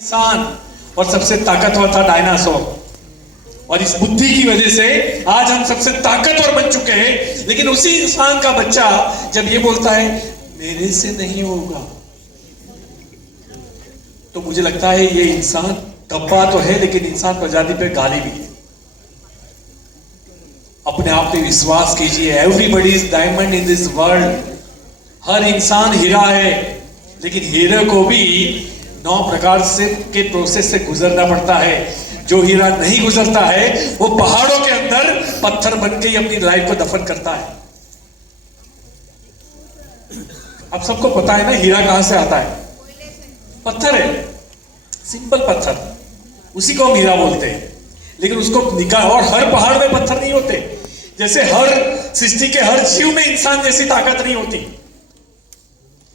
इंसान और सबसे ताकतवर था डायनासोर। और इस बुद्धि की वजह से आज हम सबसे ताकतवर बन चुके हैं। लेकिन उसी इंसान का बच्चा जब ये बोलता है मेरे से नहीं होगा, तो मुझे लगता है ये इंसान कब्बा तो है लेकिन इंसान प्रजाति पे गाली भी है। अपने आप पे विश्वास कीजिए। Everybody is diamond in this world. हर इंसान हीरा है, लेकिन हीरे को भी 9 प्रकार से के प्रोसेस से गुजरना पड़ता है। जो हीरा नहीं गुजरता है वो पहाड़ों के अंदर पत्थर बन के ही अपनी लाइफ को दफन करता है। अब सबको पता है ना हीरा कहां से आता है? पत्थर है, सिंपल पत्थर, उसी को हम हीरा बोलते हैं। लेकिन उसको निकाल, और हर पहाड़ में पत्थर नहीं होते। जैसे हर सृष्टि के हर जीव में इंसान जैसी ताकत नहीं होती।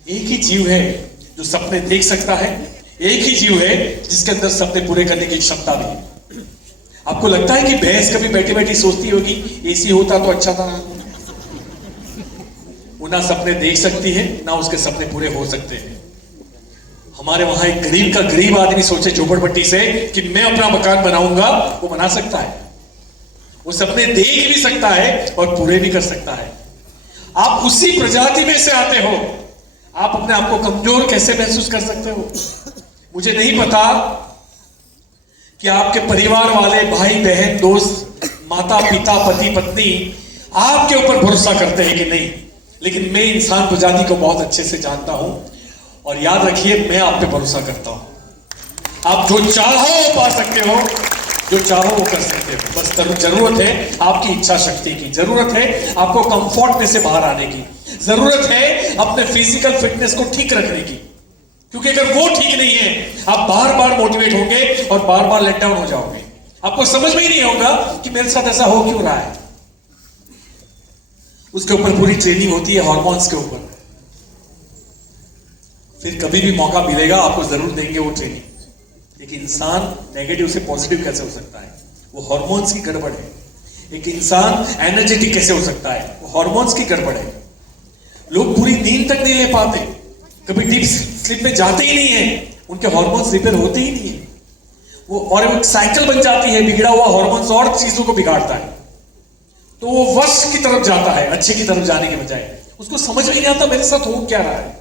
एक ही जीव है जो सपने देख सकता है, एक ही जीव है जिसके अंदर सपने पूरे करने की क्षमता भी है। आपको लगता है कि भैंस कभी बैठी बैठी सोचती होगी एसी होता तो अच्छा था? वो ना सपने देख सकती है, ना उसके सपने पूरे हो सकते हैं। हमारे वहां एक गरीब का गरीब आदमी सोचे झोपड़पट्टी से कि मैं अपना मकान बनाऊंगा, वो बना सकता है। वो सपने देख भी सकता है और पूरे भी कर सकता है। आप उसी प्रजाति में से आते हो। आप अपने आप को कमजोर कैसे महसूस कर सकते हो? मुझे नहीं पता कि आपके परिवार वाले, भाई बहन, दोस्त, माता पिता, पति पत्नी आपके ऊपर भरोसा करते हैं कि नहीं, लेकिन मैं इंसान प्रजाति को बहुत अच्छे से जानता हूं। और याद रखिए, मैं आप पे भरोसा करता हूं। आप जो चाहो वो पा सकते हो, जो चाहो वो कर सकते हो। बस जरूरत है आपकी इच्छा शक्ति की, जरूरत है आपको कंफर्ट में से बाहर आने की, जरूरत है अपने फिजिकल फिटनेस को ठीक रखने की। क्योंकि अगर वो ठीक नहीं है, आप बार बार मोटिवेट होंगे और बार बार लेट डाउन हो जाओगे। आपको समझ में ही नहीं होगा कि मेरे साथ ऐसा हो क्यों रहा है। उसके ऊपर पूरी ट्रेनिंग होती है, हार्मोन्स के ऊपर। फिर कभी भी मौका मिलेगा आपको जरूर देंगे वो ट्रेनिंग। एक इंसान नेगेटिव से पॉजिटिव कैसे हो सकता है? वो हार्मोन्स की गड़बड़ है। एक इंसान एनर्जेटिक कैसे हो सकता है? वो हार्मोन्स की गड़बड़ है। लोग पूरी नींद तक नहीं ले पाते, कभी डीप स्लीप में जाते ही नहीं है, उनके हार्मोन्स रिपेयर होते ही नहीं है। वो और एक साइकिल बन जाती है, बिगड़ा हुआ हार्मोन्स और चीजों को बिगाड़ता है। तो वो वश की तरफ जाता है, अच्छे की तरफ जाने के बजाय। उसको समझ में नहीं आता मेरे साथ हो क्या रहा है।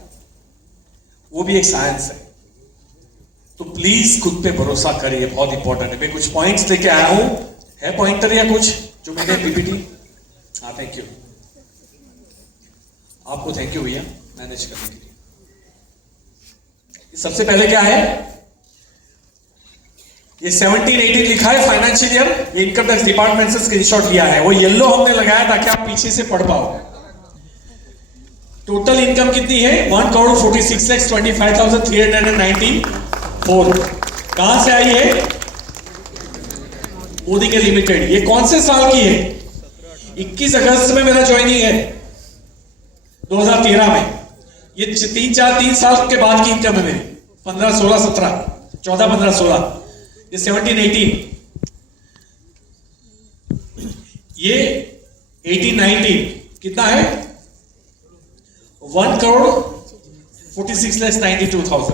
वो भी एक साइंस है। तो प्लीज खुद पे भरोसा करिए, बहुत इंपॉर्टेंट है। मैं कुछ पॉइंट्स लेके आया हूं, है पॉइंटर या कुछ जो मैंने पीपीटी। हाँ, थैंक यू। आपको थैंक यू भैया मैनेज करने के लिए। सबसे पहले क्या है? ये 17-18 लिखा है फाइनेंशियल ईयर। ये इनकम टैक्स डिपार्टमेंट से स्क्रीनशॉट लिया है। वो येलो हमने लगाया ताकि आप पीछे से पढ़ पाओ। टोटल इनकम कितनी है? 1,46,25,394। कहां से आई है? मोदी के लिमिटेड। ये कौन से साल की है? 21 अगस्त में मेरा ज्वाइनिंग है, 2013 में। ये 3 साल के बाद की इनकम है मेरी। 15, 16, 17, 14, 15, 16, ये 17-18, ये 18-19 कितना है? 1,46,92,000।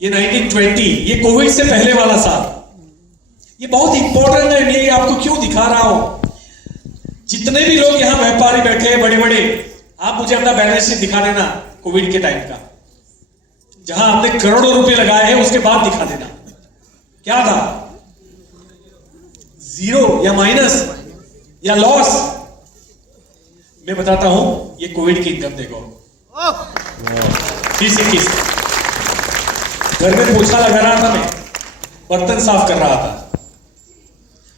ये 1920, ये कोविड से पहले वाला साल। ये बहुत इंपॉर्टेंट है। मैं आपको क्यों दिखा रहा हूं? जितने भी लोग यहां व्यापारी बैठे हैं बड़े बड़े, आप मुझे अपना बैलेंस शीट दिखा देना कोविड के टाइम का। जहां आपने करोड़ों रुपए लगाए हैं उसके बाद दिखा देना क्या था? जीरो या माइनस या लॉस? मैं बताता हूं, ये कोविड की इनकम देखो। 20-21 घर में पोछा लगा रहा था, मैं बर्तन साफ कर रहा था,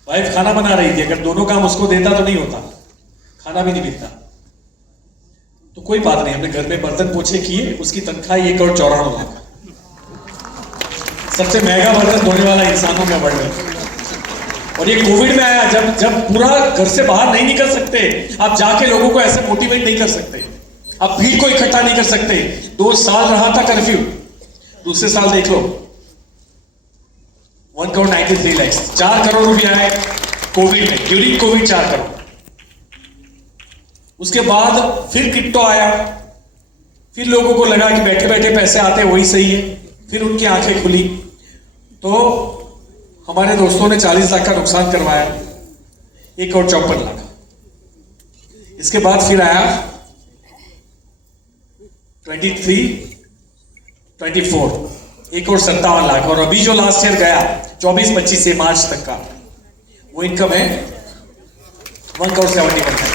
वाइफ खाना बना रही थी। अगर दोनों काम उसको देता तो नहीं होता, खाना भी नहीं मिलता। तो कोई बात नहीं, हमने घर में बर्तन पोछे किए, उसकी तनख्वाह 1,94,00,000। सबसे महंगा बर्तन धोने वाला इंसानों में वर्ल्ड में। और ये कोविड में आया, जब पूरा घर से बाहर नहीं निकल सकते, आप जाके लोगों को ऐसे मोटिवेट नहीं कर सकते, आप भीड़ को इकट्ठा नहीं कर सकते। 2 साल रहा था कर्फ्यू, दूसरे साल देख लो 1,93,00,000, 4 करोड़ रुपया है कोविड में, ड्यूरिंग कोविड 4 करोड़। उसके बाद फिर क्रिप्टो आया, फिर लोगों को लगा कि बैठे बैठे पैसे आते वही सही है, फिर उनकी आंखें खुली। तो हमारे दोस्तों ने 40 लाख का नुकसान करवाया, 1,54,00,000। इसके बाद फिर आया 23, 24, 1,57,00,000। और अभी जो लास्ट ईयर गया 24-25 से मार्च तक का, वो इनकम है 1,71,00,000।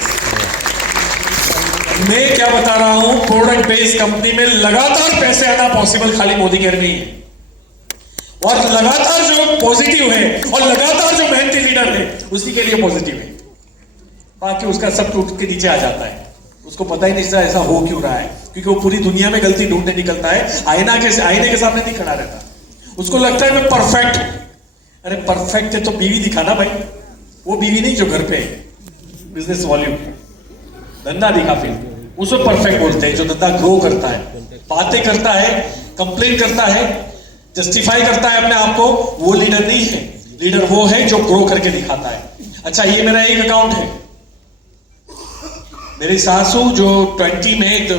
मैं क्या बता रहा हूं, प्रोडक्ट बेस्ड कंपनी में लगातार पैसे आना पॉसिबल खाली मोदी केयर में ही है। और लगातार जो पॉजिटिव है और लगातार जो मेहनती लीडर है उसी के लिए पॉजिटिव है, बाकी उसका सब टूट के नीचे आ जाता है। उसको पता ही नहीं चलता ऐसा हो क्यों रहा है, क्योंकि वो पूरी दुनिया में गलती ढूंढने निकलता है, आईने के सामने नहीं खड़ा रहता। उसको लगता है मैं परफेक्ट। अरे परफेक्ट है तो बीवी दिखाना भाई, वो बीवी नहीं जो घर पे है, बिजनेस वॉल्यूम धंधा दिखा, फिर उसको परफेक्ट बोलते हैं। जो धंधा ग्रो करता है, बातें करता है, कंप्लेन करता है, जस्टिफाई करता है अपने आप को, वो लीडर नहीं है। लीडर वो है जो ग्रो करके दिखाता है। अच्छा, ये मेरा एक अकाउंट है। मेरी सासू जो 20 में,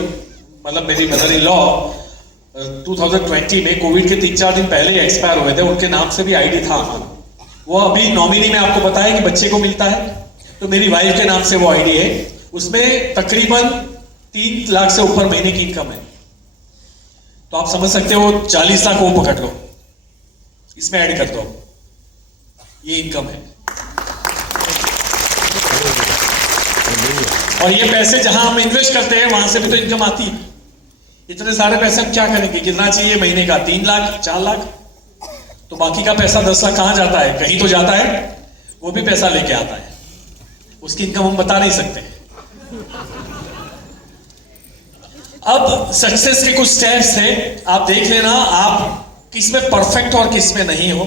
मतलब मेरी मदर इन लॉ 2020 में कोविड के 3-4 दिन पहले एक्सपायर हुए थे, उनके नाम से भी आईडी था हमारा। वो अभी नॉमिनी में आपको बताया कि बच्चे को मिलता है, तो मेरी वाइफ के नाम से वो आईडी है। उसमें तकरीबन 3 लाख से ऊपर महीने की इनकम है। तो आप समझ सकते हो 40 लाख वो पकड़ लो, इसमें ऐड कर दो, ये इनकम है। और ये पैसे जहां हम इन्वेस्ट करते हैं वहां से भी तो इनकम आती है। इतने सारे पैसे हम क्या करेंगे? कितना चाहिए महीने का? 3 लाख 4 लाख। तो बाकी का पैसा 10 लाख कहां जाता है? कहीं तो जाता है, वो भी पैसा लेके आता है। उसकी इनकम हम बता नहीं सकते। अब सक्सेस के कुछ स्टेप्स हैं, आप देख लेना आप किसमें परफेक्ट और किसमें नहीं हो।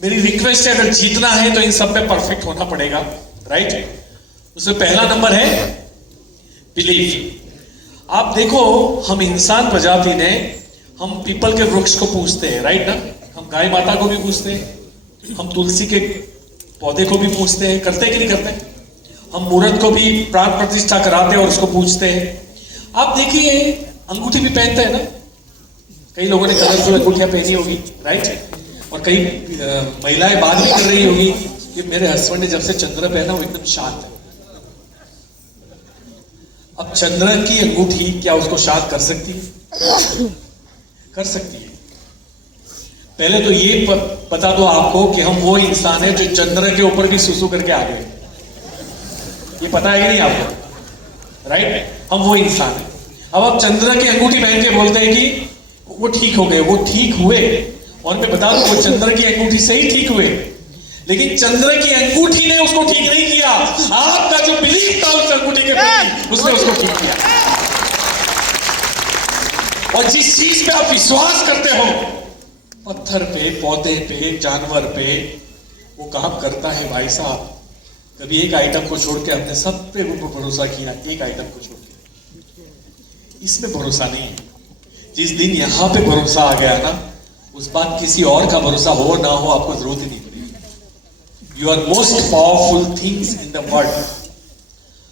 मेरी रिक्वेस्ट है, अगर जीतना है तो इन सब में परफेक्ट होना पड़ेगा, राइट? उसमें पहला नंबर है बिलीफ। आप देखो, हम इंसान प्रजाति ने, हम पीपल के वृक्ष को पूजते हैं, राइट ना? हम गाय माता को भी पूजते हैं, हम तुलसी के पौधे को भी पूजते हैं, करते कि नहीं करते? हम मूर्त को भी प्राण प्रतिष्ठा कराते हैं और उसको पूजते हैं। आप देखिए, अंगूठी भी पहनते हैं ना, कई लोगों ने कलरफुल अंगूठियां पहनी होगी, राइट? और कई महिलाएं बात भी कर रही होगी कि मेरे हस्बैंड ने जब से चंद्र पहना वो एकदम शांत है। अब चंद्र की अंगूठी क्या उसको शांत कर सकती है? कर सकती है। पहले तो ये बता दो आपको कि हम वो इंसान है जो चंद्र के ऊपर भी सुसु करके आ गए। ये पता है कि नहीं आपको? राइट, हम वो इंसान है। अब आप चंद्र की अंगूठी पहन के बोलते हैं कि वो ठीक हो गए, वो ठीक हुए। और मैं बता दूं, वो चंद्र की अंगूठी से ही ठीक हुए, लेकिन चंद्र की अंगूठी ने उसको ठीक नहीं किया। आपका जो बिलीफ था उस अंगूठी के प्रति, उसने उसको ठीक किया। और जिस चीज पे आप विश्वास करते हो, पत्थर पे, पौधे पे, जानवर पे, वो काम करता है भाई साहब। कभी एक आइटम को छोड़ के हमने सब पे भरोसा किया, एक आइटम को छोड़ के। इसमें भरोसा नहीं है। जिस दिन यहां पे भरोसा आ गया ना, उस बात किसी और का भरोसा हो ना हो आपको जरूरत ही नहीं पड़ेगी। You are most powerful things in the world.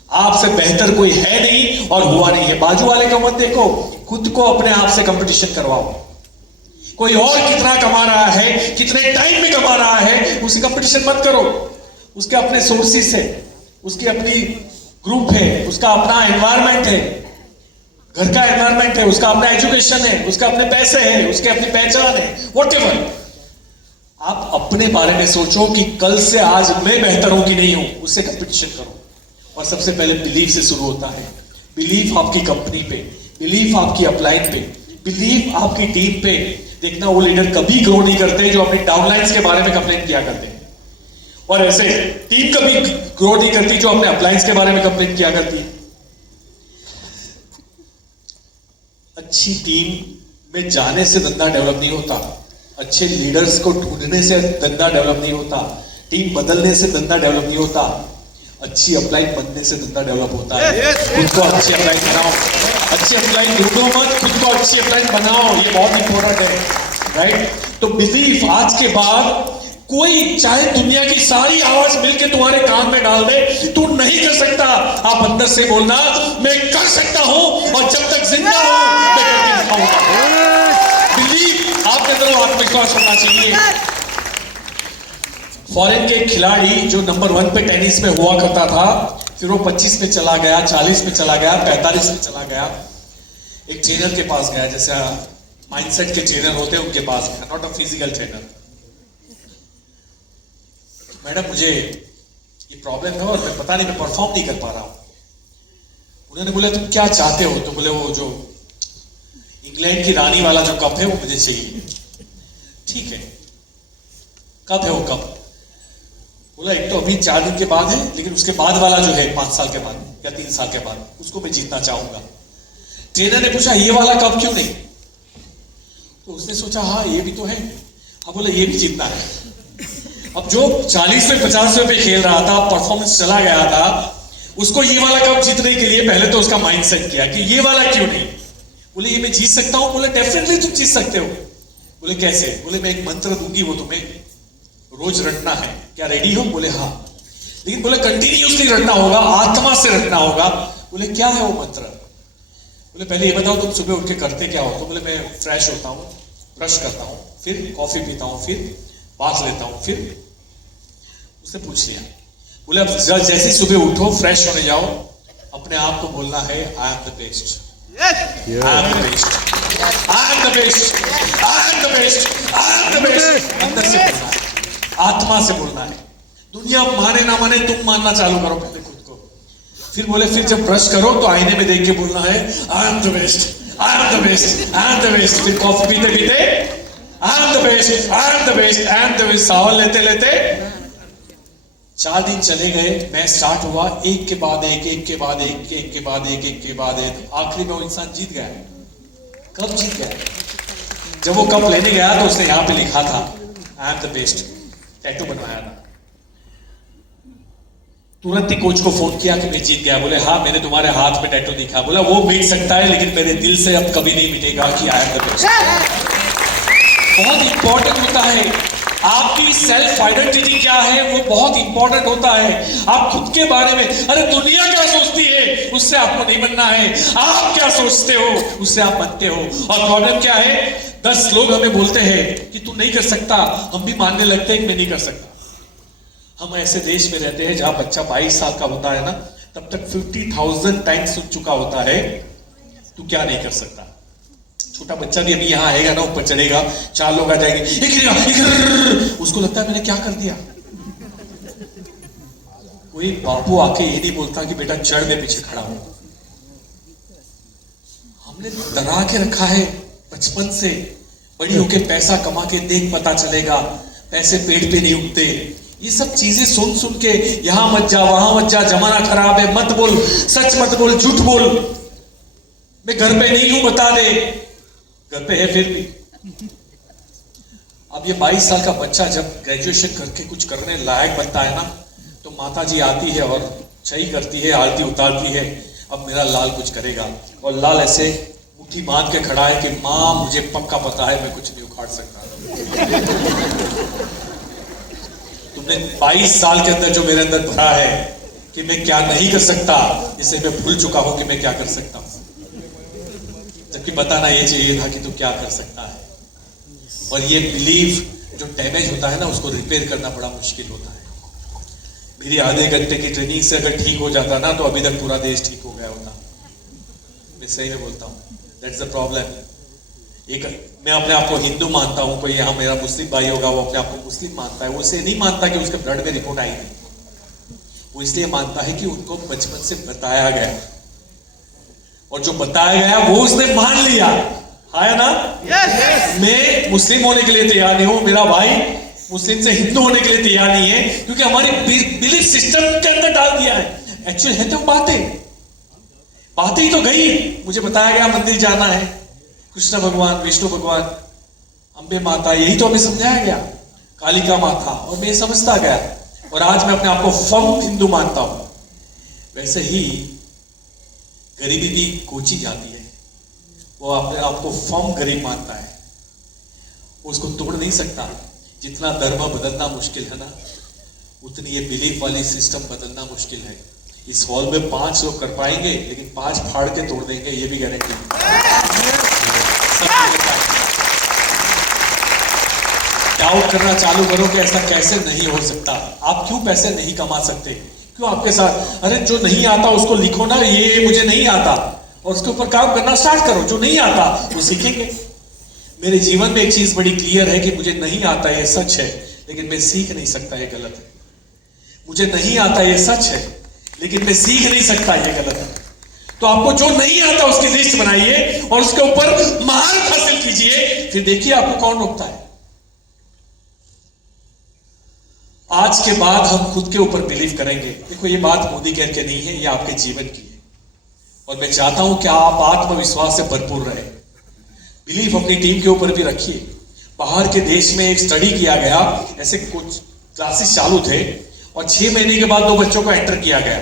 आपसे बेहतर कोई है नहीं और हुआ नहीं है। बाजू वाले को मत देखो, खुद को अपने आप से कंपटीशन करवाओ। कोई और कितना कमा रहा है, कितने टाइम में कमा रहा है, उससे कंपटीशन मत करो। उसके अपने सोर्सेस है, उसकी अपनी ग्रुप है, उसका अपना एनवायरमेंट है, घर का एनवायरमेंट है, उसका अपना एजुकेशन है, उसका अपने पैसे हैं, उसके अपनी पहचान है, व्हाटएवर। आप अपने बारे में सोचो कि कल से आज मैं बेहतर हूं कि नहीं हूं, उससे कंपटीशन करो। और सबसे पहले बिलीफ से शुरू होता है। बिलीफ आपकी कंपनी पे, बिलीफ आपकी अपलाइन पे, बिलीफ आपकी टीम पे। देखना, वो लीडर कभी ग्रो नहीं करते जो अपनी डाउनलाइंस के बारे में कंप्लेन किया करते हैं, और ऐसे टीम कभी ग्रो नहीं करती जो अपने अपलाइंस के बारे में कंप्लेन किया करती है। अच्छी टीम में जाने से धंधा डेवलप नहीं होता, अच्छे लीडर्स को ढूंढने से धंधा डेवलप नहीं होता, टीम बदलने से धंधा डेवलप नहीं होता, अच्छी अपलाइन बनने से धंधा डेवलप होता है। खुद को अच्छी अपलाइन बनाओ, अच्छी अपलाइन ढूंढो मत, खुद को अच्छी अपलाइन बनाओ, ये बहुत इंपॉर्टेंट है, राइट? तो बिलीफ, आज के बाद कोई चाहे दुनिया की सारी आवाज मिलके तुम्हारे कान में डाल दे, तू नहीं कर सकता, आप अंदर से बोलना मैं कर सकता हूं, और जब तक जिंदा हूं मैं करके दिखाऊंगा। बिलीफ आप आपके अंदर वो आत्मविश्वास होना चाहिए। फॉरेन के खिलाड़ी जो नंबर 1 पे टेनिस में हुआ करता था, फिर वो 25 पे चला गया, 40 पे चला गया, 45 पे चला गया, एक ट्रेनर के पास गया, जैसे माइंडसेट के ट्रेनर होते हैं उनके पास गया, not a physical trainer. Madam मुझे ये प्रॉब्लम है और मैं पता नहीं मैं परफॉर्म नहीं कर पा रहा हूं। उन्होंने बोला तुम क्या चाहते हो? तो बोले वो जो इंग्लैंड की रानी वाला जो कप है वो मुझे चाहिए। ठीक है, कब है वो कप? बोला एक तो अभी 4 दिन के बाद है, लेकिन उसके बाद वाला जो है 5 साल के बाद या 3 साल के बाद, उसको मैं जीतना चाहूंगा। ट्रेनर ने पूछा ये वाला कप क्यों नहीं? तो उसने सोचा हाँ ये भी तो है, हाँ बोला ये भी जीतना है। अब जो 40 में 50 पे खेल रहा था, परफॉर्मेंस चला गया था, उसको ये वाला कप जीतने के लिए पहले तो उसका माइंड सेट किया कि ये वाला क्यों नहीं। बोले ये मैं जीत सकता हूं। बोले डेफिनेटली तुम जीत सकते हो। बोले कैसे? बोले मैं एक मंत्र दूंगी, वो तुम्हें रोज रटना है, क्या रेडी हो? बोले हाँ, लेकिन बोले कंटिन्यूसली रटना होगा, आत्मा से रटना होगा। बोले क्या है वो मंत्र? बोले पहले ये बताओ तुम सुबह उठ के करते क्या हो? तो बोले मैं फ्रेश होता हूँ, ब्रश करता हूँ, फिर कॉफी पीता हूँ, फिर बाथ लेता हूँ, फिर उसने पूछ लिया। बोले अब जैसे सुबह उठो, फ्रेश होने जाओ, अपने आप को बोलना है I am the best, I am the best, I am the best, I am the best, I am the best. अंदर से बोलना है, आत्मा से बोलना है। दुनिया माने ना माने तुम मानना चालू करो पहले खुद को। फिर बोले फिर जब ब्रश करो तो आईने में देख के बोलना है I am the best, I am the best, I am the best. फिर कॉफी पीते पीते I am the best, I am the best, I am the best. सावन लेते लेते 4 दिन चले गए, मैच स्टार्ट हुआ, एक के बाद एक, एक के बाद एक, एक के बाद एक, एक के बाद एक, आखिरी में वो इंसान जीत गया। कब जीत गया? जब वो कप लेने गया तो उसने यहां पे लिखा था आई एम द बेस्ट, टैटू बनवाया था। तुरंत ही कोच को फोन किया कि मैं जीत गया। बोले हाँ मैंने तुम्हारे हाथ में टैटू दिखा। बोला वो मिट सकता है लेकिन मेरे दिल से अब कभी नहीं मिटेगा कि आई एम द बेस्ट। बहुत इंपॉर्टेंट होता है आपकी सेल्फ आइडेंटिटी क्या है, वो बहुत इंपॉर्टेंट होता है। आप खुद के बारे में, अरे दुनिया क्या सोचती है उससे आपको नहीं बनना है, आप क्या सोचते हो उससे आप बनते हो। और प्रॉब्लम क्या है, 10 लोग हमें बोलते हैं कि तू नहीं कर सकता, हम भी मानने लगते हैं कि मैं नहीं कर सकता। हम ऐसे देश में रहते हैं जहां बच्चा 22 साल का होता है ना, तब तक 50,000 टाइम्स सुन चुका होता है तू क्या नहीं कर सकता। छोटा बच्चा भी अभी यहां आएगा ना, ऊपर चढ़ेगा, 4 लोग आ जाएंगे, उसको लगता है मैंने क्या कर दिया। कोई बापू आके ये नहीं बोलता कि बेटा चढ़ में पीछे खड़ा हो। हमने डरा के रखा है बचपन से, बड़ी होके पैसा कमा के देख पता चलेगा, पैसे पेट पे नहीं उगते। ये सब चीजें सुन सुन के यहां मत जा, वहां मत जा, जमाना खराब है, मत बोल, सच मत बोल, झूठ बोल, मैं घर पे नहीं हूं बता दे, घर पे है फिर भी। अब ये 22 साल का बच्चा जब ग्रेजुएशन करके कुछ करने लायक बनता है ना, तो माता जी आती है और छई करती है, आरती उतारती है, अब मेरा लाल कुछ करेगा। और लाल ऐसे मुट्ठी बांध के खड़ा है कि मां मुझे पक्का पता है मैं कुछ नहीं उखाड़ सकता। तुमने 22 साल के अंदर जो मेरे अंदर भरा है कि मैं क्या नहीं कर सकता, इसे मैं भूल चुका हूं कि मैं क्या कर सकता हूं। जबकि बताना ये चाहिए था कि तू क्या कर सकता है। और ये बिलीव जो डैमेज होता है ना, उसको रिपेयर करना बड़ा मुश्किल होता है। मेरी आधे घंटे की ट्रेनिंग से अगर ठीक हो जाता ना, तो अभी तक पूरा देश ठीक हो गया होता। मैं सही में बोलता हूँ, दैट्स द प्रॉब्लम। एक मैं अपने आप को हिंदू मानता हूँ, कोई यहाँ मेरा मुस्लिम भाई होगा वो अपने आप को मुस्लिम मानता है, वो इसे नहीं मानता कि उसके ब्लड में रिपोर्ट आई थी। वो इसलिए मानता है कि उनको बचपन से बताया गया, और जो बताया गया वो उसने मान लिया है ना। मैं मुस्लिम होने के लिए तैयार नहीं हूं, मेरा भाई मुस्लिम से हिंदू होने के लिए तैयार नहीं है, क्योंकि हमारी बिलीफ सिस्टम के अंदर डाल दिया है। एक्चुअली है तो बातें ही तो गई। मुझे बताया गया मंदिर जाना है, कृष्ण भगवान, विष्णु भगवान, अंबे माता, यही तो हमें समझाया गया, कालिका माता, और मैं समझता गया, और आज मैं अपने आप को फर्म हिंदू मानता हूं। वैसे ही गरीबी भी कोची जाती है, वो अपने आप को फर्म गरीब मानता है, वो उसको तोड़ नहीं सकता। जितना धर्म बदलना मुश्किल है ना, उतनी ये बिलीफ वाली सिस्टम बदलना मुश्किल है। इस हॉल में 5 लोग कर पाएंगे, लेकिन 5 फाड़ के तोड़ देंगे, ये भी गारंटी। डाउट करना चालू करो कि ऐसा कैसे नहीं हो सकता, आप क्यों पैसे नहीं कमा सकते, क्यों आपके साथ, अरे जो नहीं आता उसको लिखो ना, ये मुझे नहीं आता, और उसके ऊपर काम करना स्टार्ट करो। जो नहीं आता वो सीखेंगे। मेरे जीवन में एक चीज बड़ी क्लियर है कि मुझे नहीं आता ये सच है, लेकिन मैं सीख नहीं सकता ये गलत है। मुझे नहीं आता ये सच है, लेकिन मैं सीख नहीं सकता ये गलत है। तो आपको जो नहीं आता उसकी लिस्ट बनाइए और उसके ऊपर महारत हासिल कीजिए, फिर देखिए आपको कौन रोकता है। आज के बाद हम खुद के ऊपर बिलीव करेंगे। देखो ये बात मोदी कह के नहीं है, ये आपके जीवन की है, और मैं चाहता हूं कि आप आत्मविश्वास से भरपूर रहे। बिलीव अपनी टीम के ऊपर भी रखिए। बाहर के देश में एक स्टडी किया गया, ऐसे कुछ क्लासेस चालू थे और 6 महीने के बाद 2 बच्चों को एंटर किया गया,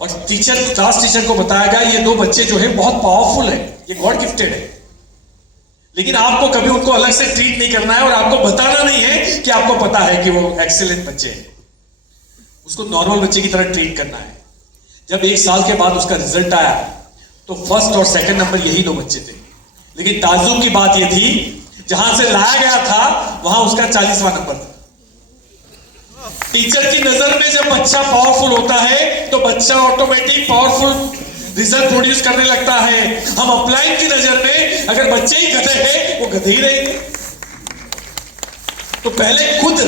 और क्लास टीचर को बताया गया ये 2 बच्चे जो है बहुत पावरफुल है, ये गॉड गिफ्टेड है, लेकिन आपको कभी उनको अलग से ट्रीट नहीं करना है और आपको बताना नहीं है कि आपको पता है कि वो एक्सीलेंट बच्चे हैं। उसको नॉर्मल बच्चे की तरह ट्रीट करना है। जब 1 साल के बाद उसका रिजल्ट आया तो फर्स्ट और सेकंड नंबर यही 2 बच्चे थे, लेकिन ताज्जुब की बात यह थी जहां से लाया गया था वहां उसका 40वां नंबर था। टीचर की नजर में जब बच्चा पावरफुल होता है तो बच्चा ऑटोमेटिक पावरफुल रिजल्ट प्रोड्यूस करने लगता है। हम अपलाइन की नजर में अगर बच्चे ही गधे हैं वो गधे ही रहेंगे। तो पहले खुद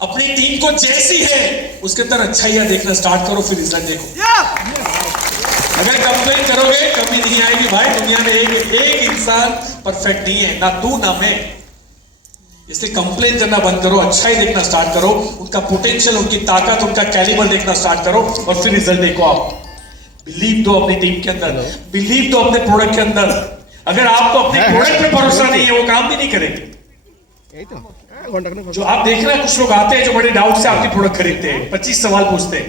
अपनी टीम को जैसी है उसके अंदर अच्छाइयां देखना स्टार्ट करो, फिर रिजल्ट देखो। अगर कंप्लेन करोगे कभी नहीं आएगी भाई। दुनिया में एक इंसान परफेक्ट नहीं है, ना तू ना मैं। इसलिए कंप्लेन करना बंद करो, अच्छाई देखना स्टार्ट करो, उनका पोटेंशियल, उनकी ताकत, उनका कैलिबर देखना स्टार्ट करो, और फिर रिजल्ट देखो। आप बिलीव दो अपनी टीम के अंदर, बिलीव दो अपने प्रोडक्ट के अंदर। अगर आपको अपने प्रोडक्ट पे भरोसा नहीं है वो काम भी नहीं करेंगे। जो आप देख रहे हैं कुछ लोग आते हैं जो बड़े डाउट से आपकी प्रोडक्ट खरीदते हैं, 25 सवाल पूछते हैं।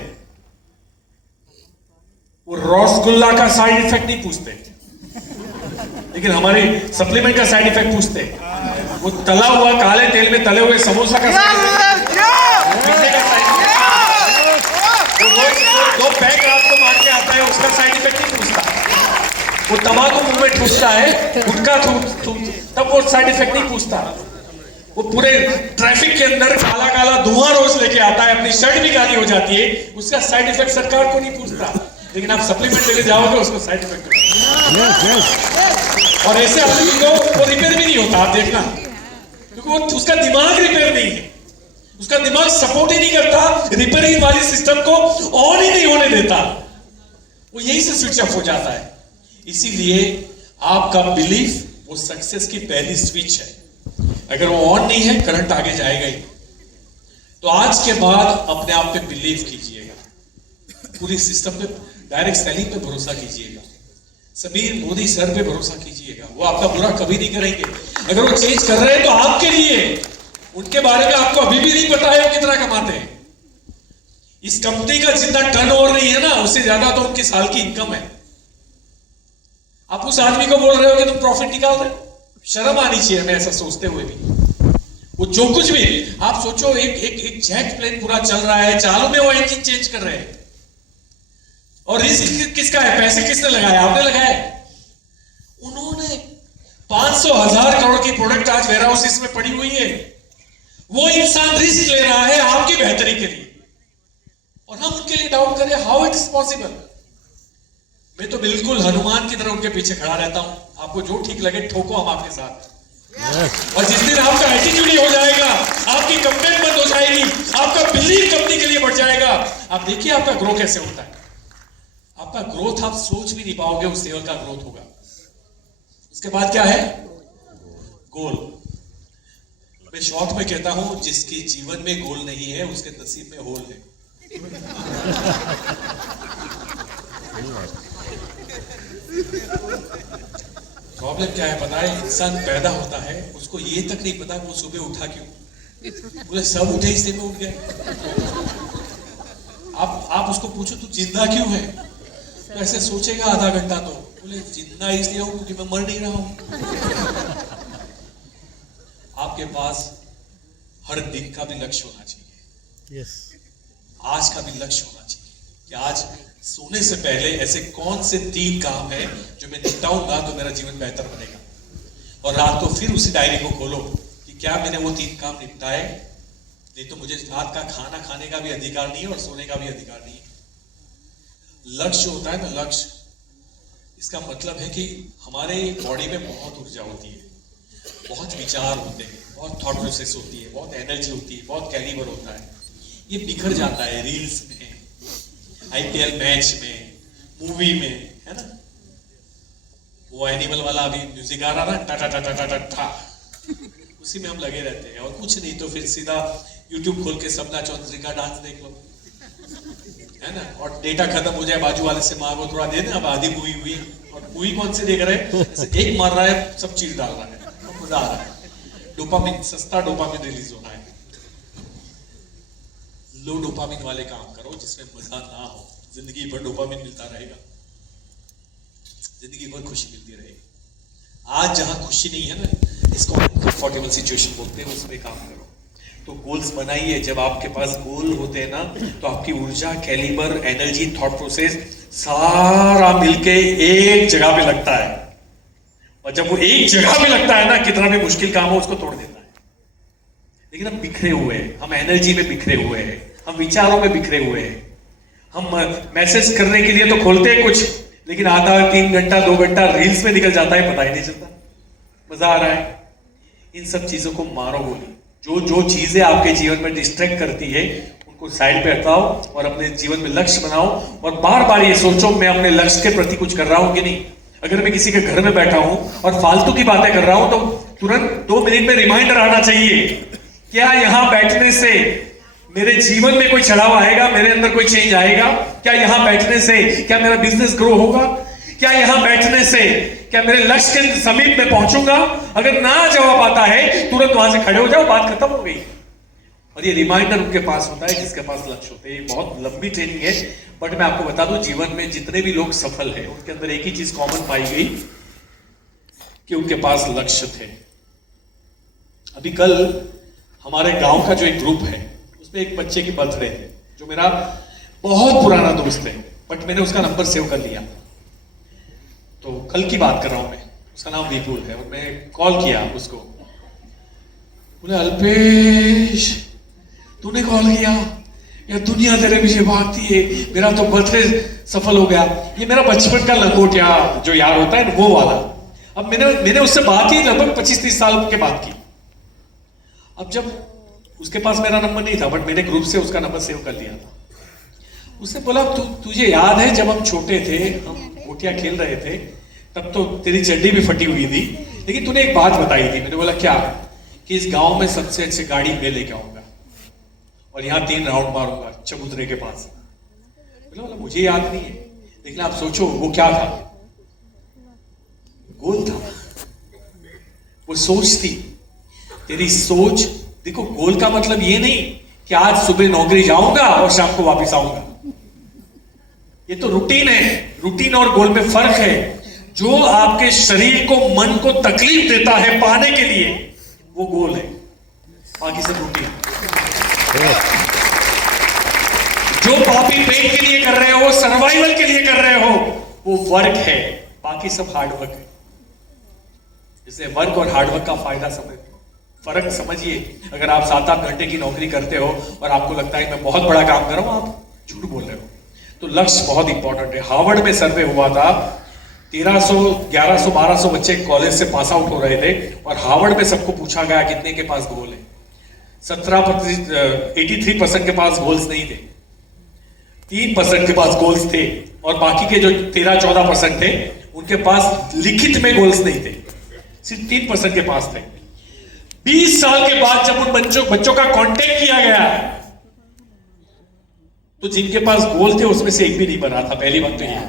वो रसगुल्ला का साइड इफेक्ट नहीं पूछते, लेकिन हमारे सप्लीमेंट का साइड इफेक्ट पूछते हैं। वो तला हुआ काले तेल में तले हुए समोसा का साइड इफेक्ट, दो पैक रात को मार के आता है उसका साइड इफेक्ट नहीं पूछता। वो तंबाकू मुंह में ठूसता है, गुटखा तब वो साइड इफेक्ट नहीं पूछता। वो पूरे ट्रैफिक के अंदर काला काला धुआं रोज लेके आता है, अपनी शर्ट भी काली हो जाती है, उसका साइड इफेक्ट सरकार को नहीं पूछता। लेकिन आप सप्लीमेंट लेने जाओगे उसको साइड इफेक्ट और ऐसे आदमी को वो रिपेयर भी नहीं होता। आप देखना, क्योंकि वो उसका दिमाग रिपेयर नहीं है, उसका दिमाग सपोर्ट ही नहीं करता, रिपेयरिंग वाली सिस्टम को ऑन ही नहीं होने देता, वो यही से स्विच ऑफ हो जाता है। इसीलिए आपका बिलीफ वो सक्सेस की पहली स्विच है। अगर वो ऑन नहीं है करंट आगे जाएगा ही। तो आज के बाद अपने आप पे बिलीव कीजिएगा, पूरी सिस्टम पे, डायरेक्ट सेलिंग पे भरोसा कीजिएगा, समीर मोदी सर पे भरोसा कीजिएगा। वो आपका बुरा कभी नहीं करेंगे। अगर वो चेंज कर रहे हैं तो आपके लिए, उनके बारे में आपको अभी भी नहीं पता है वो कितना कमाते हैं। इस कंपनी का जितना टर्नओवर नहीं है ना, उससे ज्यादा तो उनकी साल की इनकम है। आप उस आदमी को बोल रहे हो कि तुम प्रॉफिट निकाल रहे हो, शर्म आनी चाहिए हमें ऐसा सोचते हुए भी। वो जो कुछ भी आप सोचो, एक जेट प्लेन पूरा चल रहा है, चालू में वो इंजन चेंज कर रहे हैं, और रिस्क किसका है? पैसे किसने लगाया? आपने लगाया। उन्होंने 500,000 करोड़ की प्रोडक्ट आज वेयर हाउसेस में पड़ी हुई है। वो इंसान रिस्क ले रहा है आपकी बेहतरी के लिए, और हम उनके लिए डाउट करें, हाउ इट इज पॉसिबल। मैं तो बिल्कुल हनुमान की तरह उनके पीछे खड़ा रहता हूं। आपको जो ठीक लगे ठोको, हम आपके साथ। और जिस दिन आपका एटीट्यूड ही हो जाएगा, आपकी कंप्लेंट बंद हो जाएगी, आपका बिलीव कंपनी के लिए बढ़ जाएगा, आप देखिए आपका ग्रो कैसे होता है। आपका ग्रोथ आप सोच भी नहीं पाओगे, उस लेवल का ग्रोथ होगा। उसके बाद क्या है? गोल। मैं शॉर्ट में कहता हूं, जिसके जीवन में गोल नहीं है उसके नसीब में होल है। प्रॉब्लम क्या है पता है? इंसान पैदा होता है, उसको ये तक नहीं पता वो सुबह उठा क्यों। बोले सब उठे इसलिए मैं उठ गया। आप उसको पूछो तू जिंदा क्यों है, तो ऐसे सोचेगा आधा घंटा। तो बोले जिंदा इसलिए हूं क्योंकि मैं मर नहीं रहा हूं। आपके पास हर दिन का भी लक्ष्य होना चाहिए। आज का भी लक्ष्य होना चाहिए कि आज सोने से पहले ऐसे कौन से 3 काम है जो मैं निपटाऊंगा तो मेरा जीवन बेहतर बनेगा। और रात को फिर उसी डायरी को खोलो कि क्या मैंने वो 3 काम निपटाए? नहीं तो मुझे रात का खाना खाने का भी अधिकार नहीं है और सोने का भी अधिकार नहीं है। लक्ष्य होता है ना, लक्ष्य, इसका मतलब है कि हमारे बॉडी में बहुत ऊर्जा होती है, बहुत विचार होते हैं, बहुत थॉट प्रोसेस होती है, बहुत एनर्जी होती है, बहुत कैलिबर होता है। ये बिखर जाता है रील्स में, आईपीएल मैच में, मूवी में, है ना। वो एनिमल वाला अभी म्यूजिक आ रहा ना, टा टा टा टा टा टा, उसी में हम लगे रहते हैं। और कुछ नहीं तो फिर सीधा यूट्यूब खोल के सपना चौधरी का डांस देख लो, है ना। और डेटा खत्म हो जाए, बाजू वाले से मांगो थोड़ा दे दें, अब आधी मूवी हुई। और मूवी कौन से देख रहे हैं? एक मार रहा है, सब चीज डाल रहा है, मजा आ रहा है। डोपामिन, सस्ता डोपामिन रिलीज हो रहा है। लो डोपामिन वाले काम करो जिसमें मजा ना हो। जिंदगी भर डोपामिन मिलता रहेगा, जिंदगी भर खुशी मिलती रहेगी। आज जहां खुशी नहीं है ना, इसको कंफर्टेबल सिचुएशन बोलते हैं, उसमें काम करो। तो गोल्स बनाइए। जब आपके पास गोल होते हैं ना, तो आपकी ऊर्जा, कैलिबर, एनर्जी, थॉट प्रोसेस सारा मिलके एक जगह पे लगता है। और जब वो एक जगह पे लगता है ना, कितना भी मुश्किल काम हो उसको तोड़ देता है। लेकिन हम बिखरे हुए हैं, हम एनर्जी में बिखरे हुए हैं, हम विचारों में बिखरे हुए हैं। हम मैसेज करने के लिए तो खोलते हैं कुछ, लेकिन आधा 3 घंटा 2 घंटा रील्स में निकल जाता है, पता ही नहीं चलता। मजा आ रहा है। इन सब चीजों को मारो गोली। जो जो चीजें आपके जीवन में डिस्ट्रैक्ट करती है उनको साइड पे हटाओ और अपने जीवन में लक्ष्य बनाओ। और बार बार ये सोचो, मैं अपने लक्ष्य के प्रति कुछ कर रहा हूं कि नहीं। अगर मैं किसी के घर में बैठा हूं और फालतू की बातें कर रहा हूं, तो तुरंत 2 मिनट में रिमाइंडर आना चाहिए, क्या यहां बैठने से मेरे जीवन में कोई चढ़ाव आएगा, मेरे अंदर कोई चेंज आएगा? क्या यहां बैठने से क्या मेरा बिजनेस ग्रो होगा? क्या यहां बैठने से क्या मेरे लक्ष्य के समीप में पहुंचूंगा? अगर ना जवाब आता है, तुरंत वहां से खड़े हो जाओ, बात खत्म हो गई। और ये रिमाइंडर उनके पास होता है जिसके पास लक्ष्य होते हैं। बहुत लंबी ट्रेनिंग है, बट मैं आपको बता दूं, जीवन में जितने भी लोग सफल हैं उनके अंदर एक ही चीज कॉमन पाई गई, कि उनके पास लक्ष्य थे। अभी कल हमारे गांव का जो एक ग्रुप है, उसमें एक बच्चे की बर्थडे है, जो मेरा बहुत पुराना दोस्त है, बट मैंने उसका नंबर सेव कर लिया। तो कल की बात कर रहा हूं मैं, उसका नाम विपुल है। और मैं कॉल किया उसको, बोले अल्पेश तूने कॉल किया, या दुनिया तेरे पीछे भागती है, मेरा तो बर्थडे सफल हो गया। ये मेरा बचपन का लंगोटिया जो यार होता है वो वाला। अब मैंने उससे बात की लगभग 25-30 साल के बाद की। अब जब उसके पास मेरा नंबर नहीं था, बट मैंने ग्रुप से उसका नंबर सेव कर लिया था। उसने बोला तुझे याद है जब हम छोटे थे, हम गोटियां खेल रहे थे, तब तो तेरी चड्डी भी फटी हुई थी, लेकिन तूने एक बात बताई थी। मैंने बोला क्या? कि इस गांव में सबसे अच्छी गाड़ी मैं लेके आऊंगा और यहां 3 राउंड मारूंगा चबूतरे के पास। बोला मुझे याद नहीं है, लेकिन आप सोचो वो क्या था? गोल था, वो सोच थी। तेरी सोच देखो, गोल का मतलब ये नहीं कि आज सुबह नौकरी जाऊंगा और शाम को वापस आऊंगा। ये तो रूटीन है। रूटीन और गोल में फर्क है। जो आपके शरीर को, मन को तकलीफ देता है पाने के लिए, वो गोल है, बाकी सब रूटीन। जो पापी पेट के लिए कर रहे हो, सर्वाइवल के लिए कर रहे हो, वो वर्क है, बाकी सब हार्डवर्क है। जैसे वर्क और हार्डवर्क का फायदा फर्क समझिए। अगर आप 7-8 घंटे की नौकरी करते हो और आपको लगता है मैं बहुत बड़ा काम कर रहा हूं, आप झूठ बोल रहे हो। तो लक्ष्य बहुत इंपॉर्टेंट है। हार्वर्ड में सर्वे हुआ था, 1300, 1100, 1200 बच्चे कॉलेज से पास आउट हो रहे थे, और हार्वर्ड में सबको पूछा गया कितने के पास गोल है। 83% के पास गोल्स नहीं थे, 3% के पास गोल्स थे, और बाकी के जो 13-14% थे उनके पास लिखित में गोल्स नहीं थे, सिर्फ 3% के पास थे। 20 साल के बाद जब उन बच्चों का कांटेक्ट किया गया, तो जिनके पास गोल थे उसमें से एक भी नहीं बना था। पहली बात तो ये,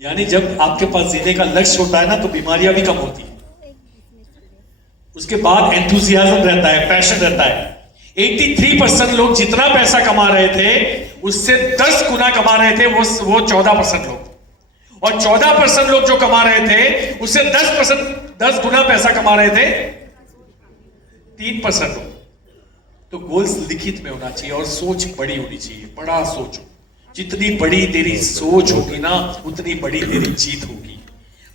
यानी जब आपके पास जीने का लक्ष्य होता है ना, तो बीमारियां भी कम होती है। उसके बाद एंथुसियाज्म रहता है, पैशन रहता है। 83% लोग जितना पैसा कमा रहे थे उससे 10 गुना कमा रहे थे वो 14% लोग, और 14% लोग जो कमा रहे थे उससे 10 गुना पैसा कमा रहे थे 3% लोग। तो गोल्स लिखित में होना चाहिए और सोच बड़ी होनी चाहिए। बड़ा सोचो, जितनी बड़ी तेरी सोच होगी ना, उतनी बड़ी तेरी जीत होगी।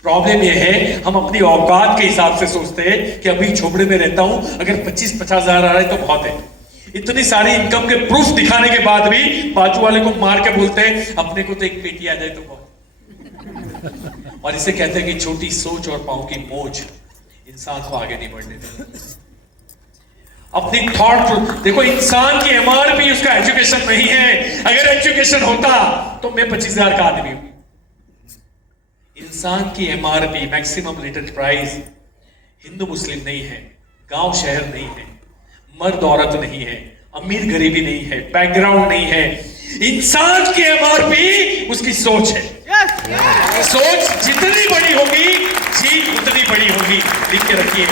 प्रॉब्लम यह है हम अपनी औकात के हिसाब से सोचते हैं कि अभी झोपड़े में रहता हूं, अगर 25-50 हजार आ रहा है तो बहुत है। इतनी सारी इनकम के प्रूफ दिखाने के बाद भी बाजू वाले को मार के बोलते हैं अपने को तो एक पेटी आ जाए तो बहुत। और इसे कहते हैं कि छोटी सोच और पांव की मोच इंसान को आगे नहीं बढ़ने देती। अपनी थॉट देखो, इंसान की एमआरपी उसका एजुकेशन नहीं है। अगर एजुकेशन होता तो मैं 25,000 का आदमी हूं। इंसान की एमआरपी मैक्सिमम रेटेड प्राइस हिंदू मुस्लिम नहीं है, गांव शहर नहीं है, मर्द औरत नहीं है, अमीर गरीबी नहीं है, बैकग्राउंड नहीं है। इंसान की एमआरपी उसकी सोच है। सोच जितनी बड़ी होगी जीत उतनी बड़ी होगी। लिख के रखिए,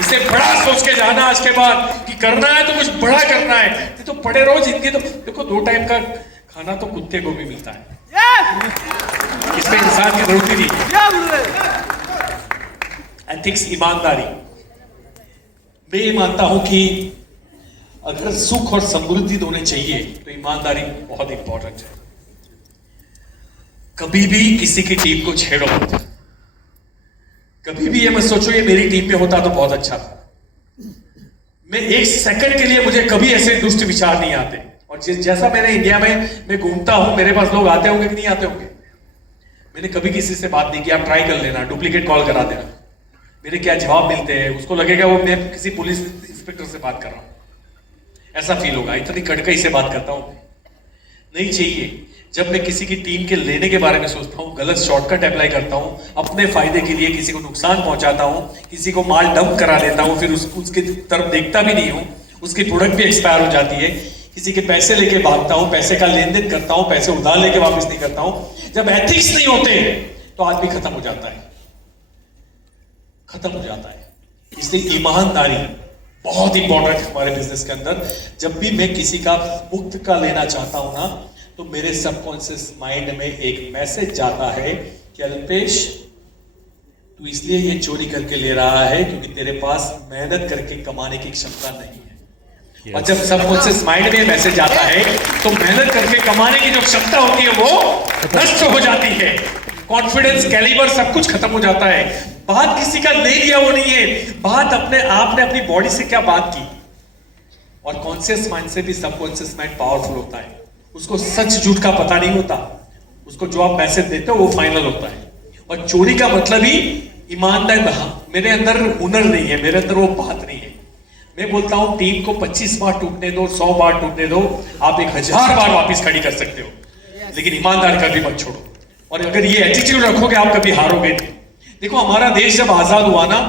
इसे बड़ा सोच के जाना आज के बाद कि करना है तो कुछ बड़ा करना है। नहीं तो पड़े रहो जिंदगी। तो देखो 2 टाइम का खाना तो कुत्ते को भी मिलता है, इसमें इंसान की जरूरत ही नहीं। एथिक्स, ईमानदारी। मैं ये मानता हूं कि अगर सुख और समृद्धि दोनों चाहिए तो ईमानदारी बहुत इंपॉर्टेंट है। कभी भी किसी की टीम को छेड़ो मत। कभी भी ये मत सोचो ये मेरी टीम में होता तो बहुत अच्छा था। मैं 1 सेकंड के लिए मुझे कभी ऐसे दुष्ट विचार नहीं आते। और जैसा मैंने इंडिया में मैं घूमता हूं, मेरे पास लोग आते होंगे कि नहीं आते होंगे। मैंने कभी किसी से बात नहीं की, आप ट्राई कर लेना, डुप्लीकेट कॉल करा देना, मेरे क्या जवाब मिलते हैं। उसको लगेगा वो मैं किसी पुलिस इंस्पेक्टर से बात कर रहा हूं, ऐसा फील होगा। इतनी कड़काई से बात करता हूं। नहीं चाहिए। जब मैं किसी की टीम के लेने के बारे में सोचता हूं, गलत शॉर्टकट अप्लाई करता हूं, अपने फायदे के लिए किसी को नुकसान पहुंचाता हूं, किसी को माल डंप करा देता हूं, फिर उसकी तरफ देखता भी नहीं हूं, उसकी प्रोडक्ट भी एक्सपायर हो जाती है, किसी के पैसे लेके भागता हूं, पैसे का लेन देन करता हूं, पैसे उधार लेके वापस नहीं करता हूं। जब एथिक्स नहीं होते तो आदमी खत्म हो जाता है, खत्म हो जाता है। इसलिए ईमानदारी बहुत इंपॉर्टेंट है हमारे बिजनेस के अंदर। जब भी मैं किसी का मुक्त का लेना चाहता हूं ना, तो मेरे सबकॉन्शियस माइंड में एक मैसेज जाता है कि अल्पेश, तू इसलिए ये चोरी करके ले रहा है क्योंकि तेरे पास मेहनत करके कमाने की क्षमता नहीं है। और जब सबकॉन्शियस माइंड में मैसेज आता है तो मेहनत करके कमाने की जो क्षमता होती है वो नष्ट हो जाती है। कॉन्फिडेंस, कैलिबर, सब कुछ खत्म हो जाता है। बात किसी का ले लिया वो नहीं है, बात अपने आपने अपनी बॉडी से क्या बात की। और कॉन्शियस माइंड से भी सबकॉन्शियस माइंड पावरफुल होता है। उसको सच झूठ का पता नहीं होता, उसको जो आप मैसेज देते हो वो फाइनल होता है। और चोरी का मतलब ही ईमानदार। मेरे अंदर हुनर नहीं है, मेरे अंदर वो बात नहीं है। मैं बोलता हूं टीम को 25 बार टूटने दो, 100 बार टूटने दो, आप 1000 बार वापस खड़ी कर सकते हो, लेकिन ईमानदार कभी मत छोड़ो। और अगर ये एटीट्यूड रखोगे आप कभी हारोगे नहीं। देखो हमारा देश जब आजाद हुआ ना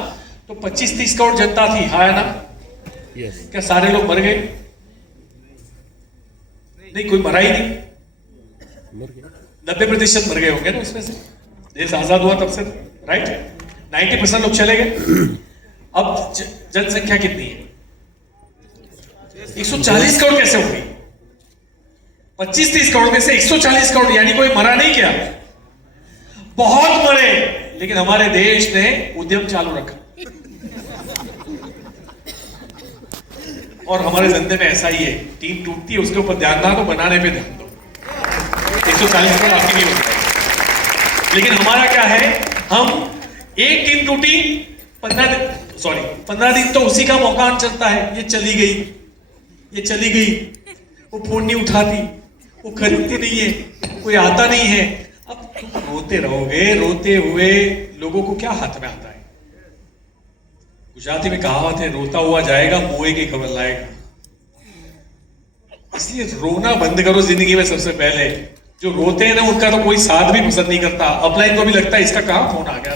तो 25-30 करोड़ जनता थी, हाँ है ना? क्या सारे लोग मर गए? नहीं, कोई मरा ही नहीं। 90% मर गए होंगे ना उसमें से। देश आजाद हुआ तब से, राइट? 90% लोग चले गए। अब जनसंख्या कितनी है? 140 करोड़ कैसे होगी? 25-30 करोड़ में से 140 करोड़, यानी कोई मरा नहीं क्या? बहुत मरे, लेकिन हमारे देश ने उद्यम चालू रखा। और हमारे धंधे में ऐसा ही है, टीम टूटती है उसके ऊपर ध्यान ना दो, बनाने पे ध्यान दो। 140 करोड़ आपकी नहीं होती। लेकिन हमारा क्या है, हम एक टीम टूटी 15 दिन तो उसी का मौका चलता है। ये चली गई, ये चली गई, वो फोन नहीं उठाती, वो खरीदती नहीं है, कोई आता नहीं है। अब तुम रोते रहोगे, रोते हुए लोगों को क्या हाथ में आता है? गुजराती में कहावत है, रोता हुआ जाएगा मुए की खबर लाएगा। इसलिए रोना बंद करो जिंदगी में। सबसे पहले जो रोते हैं ना उनका तो कोई साथ भी पसंद नहीं करता। अपलाइन को भी लगता है इसका कहां फोन आ गया।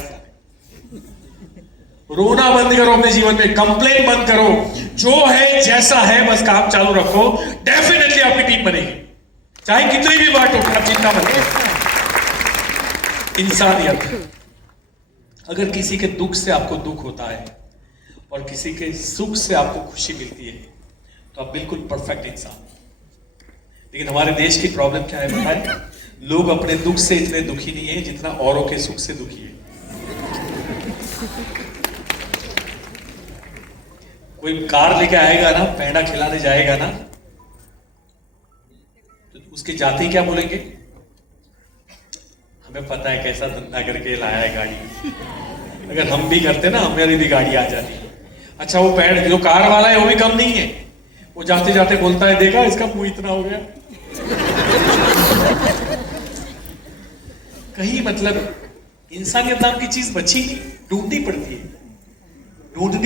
रोना बंद करो अपने जीवन में, कंप्लेन बंद करो, जो है जैसा है बस काम चालू रखो। डेफिनेटली आपकी टीम बनेगी, चाहे कितनी भी बात हो, आप चिंता मत करो। इंसानियत। अगर किसी के दुख से आपको दुख होता है और किसी के सुख से आपको खुशी मिलती है तो आप बिल्कुल परफेक्ट इंसान। लेकिन हमारे देश की प्रॉब्लम क्या है बताएं? लोग अपने दुख से इतने दुखी नहीं है जितना औरों के सुख से दुखी है। कोई कार लेके आएगा ना, पेड़ा खिलाने जाएगा ना, तो उसके जाते ही क्या बोलेंगे? हमें पता है कैसा धंधा करके लाया है गाड़ी, अगर हम भी करते ना हमारी भी गाड़ी आ जाती। अच्छा वो पैर जो कार वाला है वो भी कम नहीं है, वो जाते जाते बोलता है देखा इसका मुंह इतना हो गया। कहीं मतलब इंसानियत नाम की चीज बची नहीं, ढूंढनी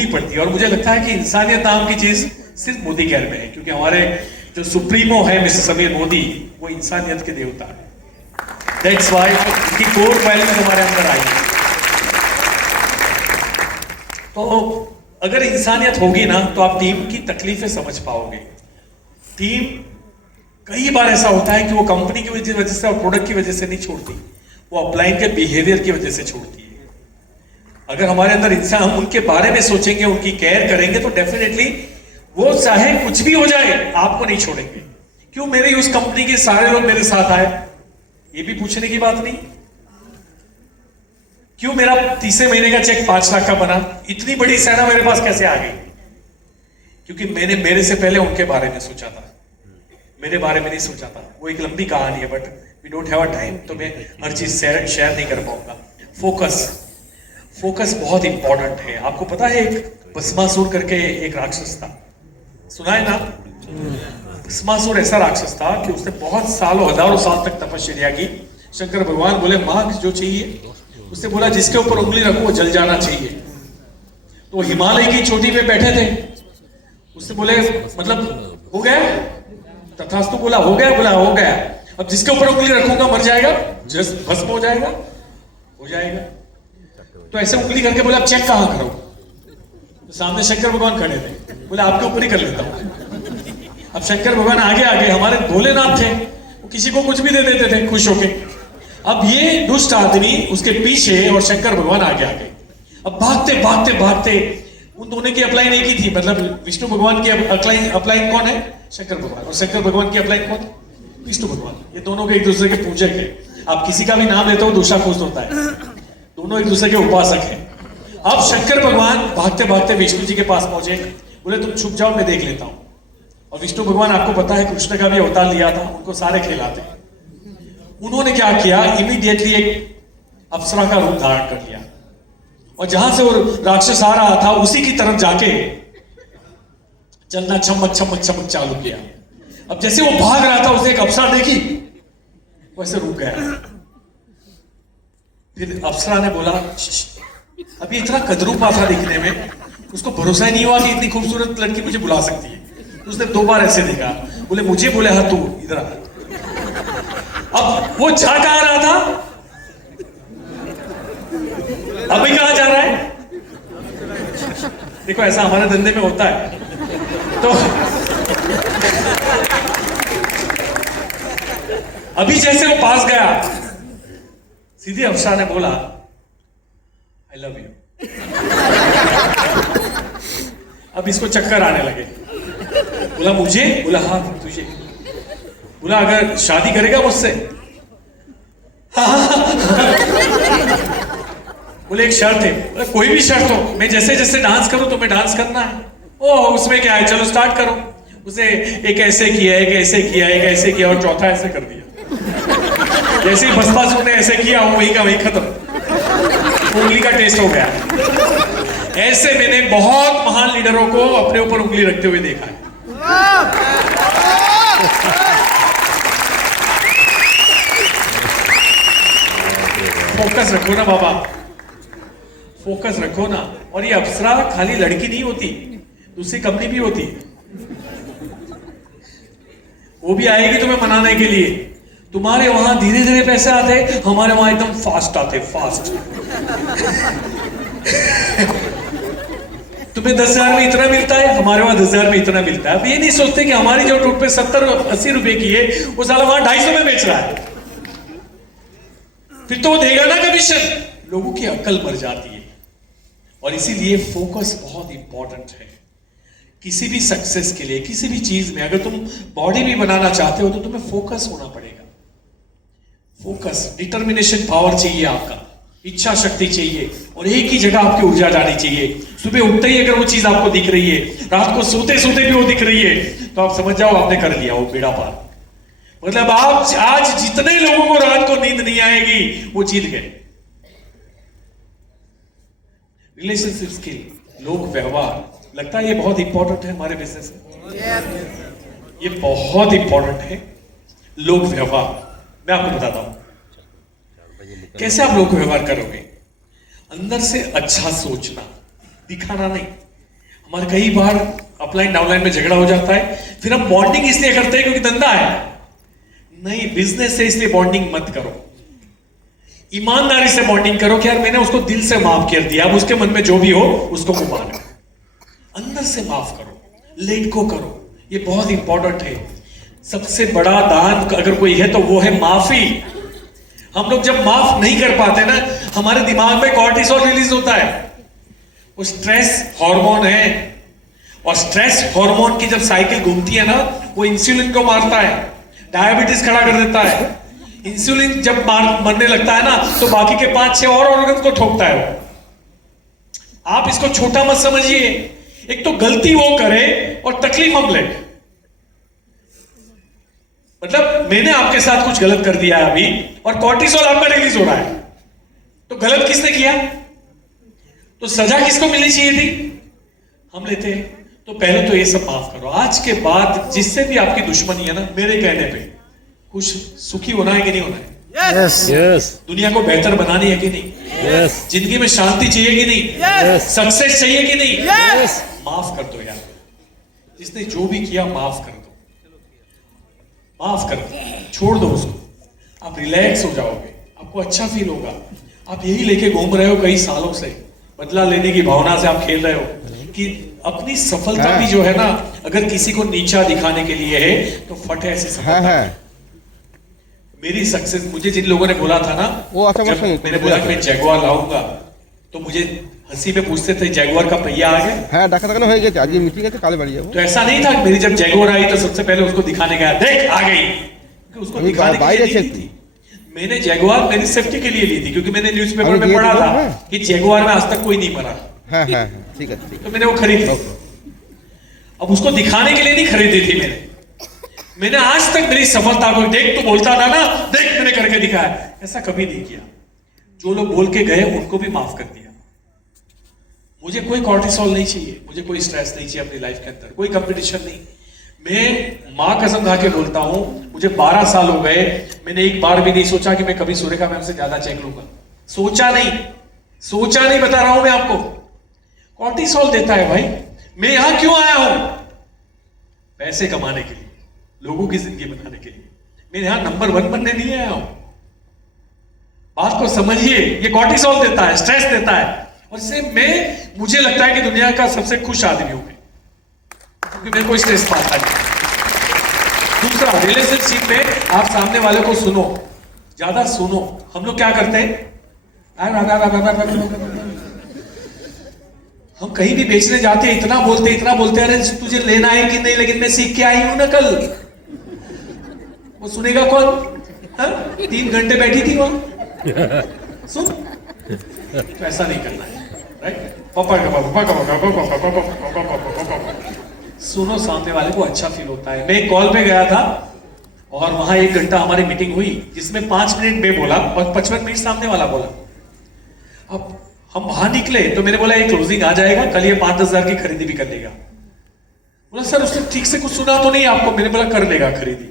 पड़ती है। और मुझे लगता है कि इंसानियत नाम की चीज सिर्फ मोदी केयर में है, क्योंकि हमारे जो सुप्रीमो है मिस्टर समीर मोदी, वो इंसानियत के देवता है। दैट्स व्हाई उनकी कोर वैल्यूज हमारे अंदर आई। तो अगर इंसानियत होगी ना तो आप टीम की तकलीफें समझ पाओगे। टीम कई बार ऐसा होता है कि वो कंपनी की वजह से और प्रोडक्ट की वजह से नहीं छोड़ती, वो अपलाइन के बिहेवियर की वजह से छोड़ती है। अगर हमारे अंदर इंसान, हम उनके बारे में सोचेंगे, उनकी केयर करेंगे, तो डेफिनेटली वो चाहे कुछ भी हो जाए आपको नहीं छोड़ेंगे। क्यों मेरी उस कंपनी के सारे लोग मेरे साथ आए, ये भी पूछने की बात नहीं। क्यों मेरा तीसरे महीने का चेक 5 लाख का बना, इतनी बड़ी सेना मेरे पास कैसे आ गई? क्योंकि मैंने मेरे से पहले उनके बारे में सोचा था, मेरे बारे में नहीं सोचा था। वो एक लंबी कहानी है, but we don't have a time, तो मैं हर चीज शेयर नहीं कर पाऊंगा। फोकस बहुत इंपॉर्टेंट है। आपको पता है एक भस्मासुर करके एक राक्षस था, सुना है ना? भस्मासुर ऐसा राक्षस था कि उसने बहुत सालों, हजारों साल तक तपस्या की। शंकर भगवान बोले मांग जो चाहिए। उसने बोला जिसके ऊपर उंगली रखो वो जल जाना चाहिए। तो वो हिमालय की चोटी पे बैठे थे। उसने बोले मतलब हो गया? तथास्तु बोला हो गया? बोला हो गया। अब जिसके ऊपर उंगली रखूंगा मर जाएगा, भस्म हो जाएगा। हो जाएगा। तो ऐसे उंगली करके बोला अब चेक कहां करो? तो सामने शंकर भगवान खड़े थे। बोले आपके ऊपर ही कर लेता हूं। अब शंकर भगवान आगे आगे, हमारे भोलेनाथ थे, वो किसी को कुछ भी दे देते थे खुश होके। अब ये दुष्ट आदमी उसके पीछे और शंकर भगवान आगे आ गए। अब भागते भागते भागते, उन दोनों की अपलाइन एक ही थी, मतलब विष्णु भगवान की अपलाइन कौन है? शंकर भगवान। और शंकर भगवान की अपलाइन कौन? विष्णु भगवान। ये दोनों के एक दूसरे के पूजक है। आप किसी का भी नाम लेते हो दूसरा खुश होता है, दोनों एक दूसरे के उपासक हैं। अब शंकर भगवान भागते भागते विष्णु जी के पास पहुंचे। बोले तुम छुप जाओ, मैं देख लेता हूं। और विष्णु भगवान, आपको पता है कृष्ण का भी अवतार लिया था, उनको सारे खिलाते। उन्होंने क्या किया, इमीडिएटली एक अप्सरा का रूप धारण कर लिया, और जहां से वो राक्षस आ रहा था उसी की तरफ जाके चलना चमक चमक चमक चालू किया। अब जैसे वो भाग रहा था, उसने एक अप्सरा देखी, वैसे रुक गया। फिर अप्सरा ने बोला अभी इतना कदरूपा था दिखने में, उसको भरोसा ही नहीं हुआ कि इतनी खूबसूरत लड़की मुझे बुला सकती है। तो उसने 2 बार ऐसे देखा। बोले मुझे? बोले हाँ तू इधर आ। अब वो जा कहां रहा था, अभी कहां जा रहा है? देखो ऐसा हमारे धंधे में होता है। तो अभी जैसे वो पास गया, सीधे अप्सरा ने बोला आई लव यू। अब इसको चक्कर आने लगे। बोला मुझे? बोला हाँ तुझे। बोला अगर शादी करेगा मुझसे? बोले एक शर्त है। बोले कोई भी शर्त हो, मैं जैसे जैसे डांस करूं तो मैं डांस करना है। ओह उसमें क्या है, चलो स्टार्ट करो। उसे एक ऐसे किया, एक ऐसे किया, एक ऐसे किया, और चौथा ऐसे कर दिया। जैसे ही भस्मासुर ने ऐसे किया, वो वही का वही खत्म, उंगली का टेस्ट हो गया। ऐसे मैंने बहुत महान लीडरों को अपने ऊपर उंगली रखते हुए देखा है। फोकस रखो ना बाबा, फोकस रखो ना। और ये अप्सरा खाली लड़की नहीं होती, दूसरी कंपनी भी होती, वो भी आएगी तुम्हें मनाने के लिए। तुम्हारे वहां धीरे धीरे पैसे आते, हमारे वहां एकदम फास्ट आते, फास्ट। तुम्हें 10,000 में इतना मिलता है, हमारे वहां 10,000 में इतना मिलता है। अब ये नहीं सोचते कि हमारी जो टूट पे 70-80 रुपए की है, वो साला वहां 250 में बेच रहा है। फिर तो वो देगा ना कमीशन। लोगों की अक्ल मर जाती है। और इसीलिए फोकस बहुत इंपॉर्टेंट है किसी भी सक्सेस के लिए, किसी भी चीज में। अगर तुम बॉडी भी बनाना चाहते हो तो तुम्हें फोकस होना पड़ेगा। फोकस, डिटर्मिनेशन पावर चाहिए, आपका इच्छा शक्ति चाहिए, और एक ही जगह आपकी ऊर्जा जानी चाहिए। सुबह उठते ही अगर वो चीज आपको दिख रही है, रात को सोते सोते भी वो दिख रही है, तो आप समझ जाओ आपने कर लिया वो बेड़ा पार। मतलब आप आज जितने लोगों को रात को नींद नहीं आएगी वो जीत गए। रिलेशनशिप स्किल, लोक व्यवहार, लगता है ये बहुत इंपॉर्टेंट है हमारे बिजनेस में। ये बहुत इंपॉर्टेंट है लोक व्यवहार। मैं आपको बताता हूं कैसे आप लोक व्यवहार करोगे। अंदर से अच्छा सोचना, दिखाना नहीं। हमारे कई बार अपलाइन डाउनलाइन में झगड़ा हो जाता है, फिर हम बॉन्डिंग इसलिए करते हैं क्योंकि धंधा है। नहीं, बिजनेस से इसलिए बॉन्डिंग मत करो, ईमानदारी से बॉन्डिंग करो कि यार मैंने उसको दिल से माफ कर दिया, अब उसके मन में जो भी हो उसको वो मानो। अंदर से माफ करो, लेट को करो। ये बहुत इंपॉर्टेंट है। सबसे बड़ा दान अगर कोई है तो वो है माफी। हम लोग जब माफ नहीं कर पाते ना, हमारे दिमाग में कॉर्टिसोल रिलीज होता है, वो स्ट्रेस हार्मोन है। और स्ट्रेस हार्मोन की जब साइकिल घूमती है ना, वो इंसुलिन को मारता है, डायबिटीज खड़ा कर देता है। इंसुलिन जब मरने लगता है ना, तो बाकी के 5-6 और ऑर्गन को ठोकता है वो। आप इसको छोटा मत समझिए। एक तो गलती वो करे और तकलीफ हम ले। मतलब मैंने आपके साथ कुछ गलत कर दिया है अभी और कॉर्टिसोल आपका रिलीज हो रहा है, तो गलत किसने किया? तो सजा किसको मिलनी चाहिए थी? हम लेते हैं। तो पहले तो ये सब माफ करो। आज के बाद जिससे भी आपकी दुश्मनी है ना, मेरे कहने पे कुछ सुखी होना है कि नहीं होना है? Yes. Yes. दुनिया को बेहतर बनानी है कि नहीं? Yes. जिंदगी में शांति चाहिए कि नहीं? Yes. सक्सेस चाहिए कि नहीं? Yes. माफ कर दो यार। जिसने जो भी किया माफ कर दो, माफ कर दो, छोड़ दो उसको। आप रिलैक्स हो जाओगे, आपको अच्छा फील होगा। आप यही लेके घूम रहे हो कई सालों से, बदला लेने की भावना से आप खेल रहे हो कि अपनी सफलता भी जो है ना, अगर किसी को नीचा दिखाने के लिए है तो फट है ऐसी सफलता। मेरी सक्सेस, मुझे जिन लोगों ने बोला था ना, वो जब मैंने बोला कि मैं जैगुआर लाऊंगा, तो मुझे हंसी में पूछते थे जैगुआर का पहिया आ गया। হ্যাঁ, ডাকা দেখানো হয়ে গেছে, আজকে মিটিং আছে, কালে বাড়ি যাবো। तो ऐसा नहीं था। मेरी जब जैगुआर आई तो सबसे पहले उसको दिखाने गया, देख आ गई। उसको दिखाने के लिए नहीं थी। मैंने जैगुआर मेरी सेफ्टी के लिए ली थी, क्योंकि मैंने न्यूज़पेपर में पढ़ा था कि जैगुआर में आज तक कोई नहीं मरा। हाँ हाँ ठीक है, तो मैंने वो खरीदी। अब उसको दिखाने के लिए नहीं खरीदी थी मैंने आज तक मेरी सफलता को, देख तो बोलता था ना, देख मैंने करके दिखाया, ऐसा कभी नहीं किया। जो लोग बोल के गए उनको भी माफ कर दिया। मुझे कोई कॉर्टिसोल नहीं चाहिए, मुझे कोई स्ट्रेस नहीं चाहिए अपनी लाइफ के अंदर, कोई कंपटीशन नहीं। मैं मां कसम खा के बोलता हूं, मुझे 12 साल हो गए, मैंने एक बार भी नहीं सोचा कि मैं कभी सुरेखा मैम से ज्यादा चेक लूंगा। सोचा नहीं, बता रहा हूं मैं आपको। कॉर्टिसोल देता है भाई। मैं यहां क्यों आया हूं? पैसे कमाने के लिए, लोगों की जिंदगी बनाने के लिए। मैं यहां नंबर 1 बनने नहीं आया हूं। बात को समझिए। ये कॉर्टिसोल देता है, स्ट्रेस देता है, और इससे मुझे लगता है कि दुनिया का सबसे खुश आदमी हूं मैं, क्योंकि मेरे को स्ट्रेस पाता है। दूसरा, रिलेशनशिप में आप सामने वाले को सुनो, ज्यादा सुनो। हम लोग क्या करते हैं, हम कहीं भी बेचने जाते हैं, इतना बोलते, अरे तुझे लेना है कि नहीं, लेकिन मैं सीख के आई हूं ना कल। वो सुनेगा कौन? 3 घंटे बैठी थी वहां, सुन। तो ऐसा नहीं करना है, राइट? सुनो सामने वाले को, अच्छा फील होता है। मैं एक कॉल पे गया था और वहां 1 घंटा हमारी मीटिंग हुई, जिसमें 5 मिनट मैं बोला और 55 मिनट सामने वाला बोला। अब हम बाहर निकले तो मैंने बोला ये क्लोजिंग आ जाएगा, कल ये 5-10 हजार की खरीदी भी कर लेगा। बोला सर उसने ठीक से कुछ सुना तो नहीं आपको? मैंने बोला कर लेगा खरीदी,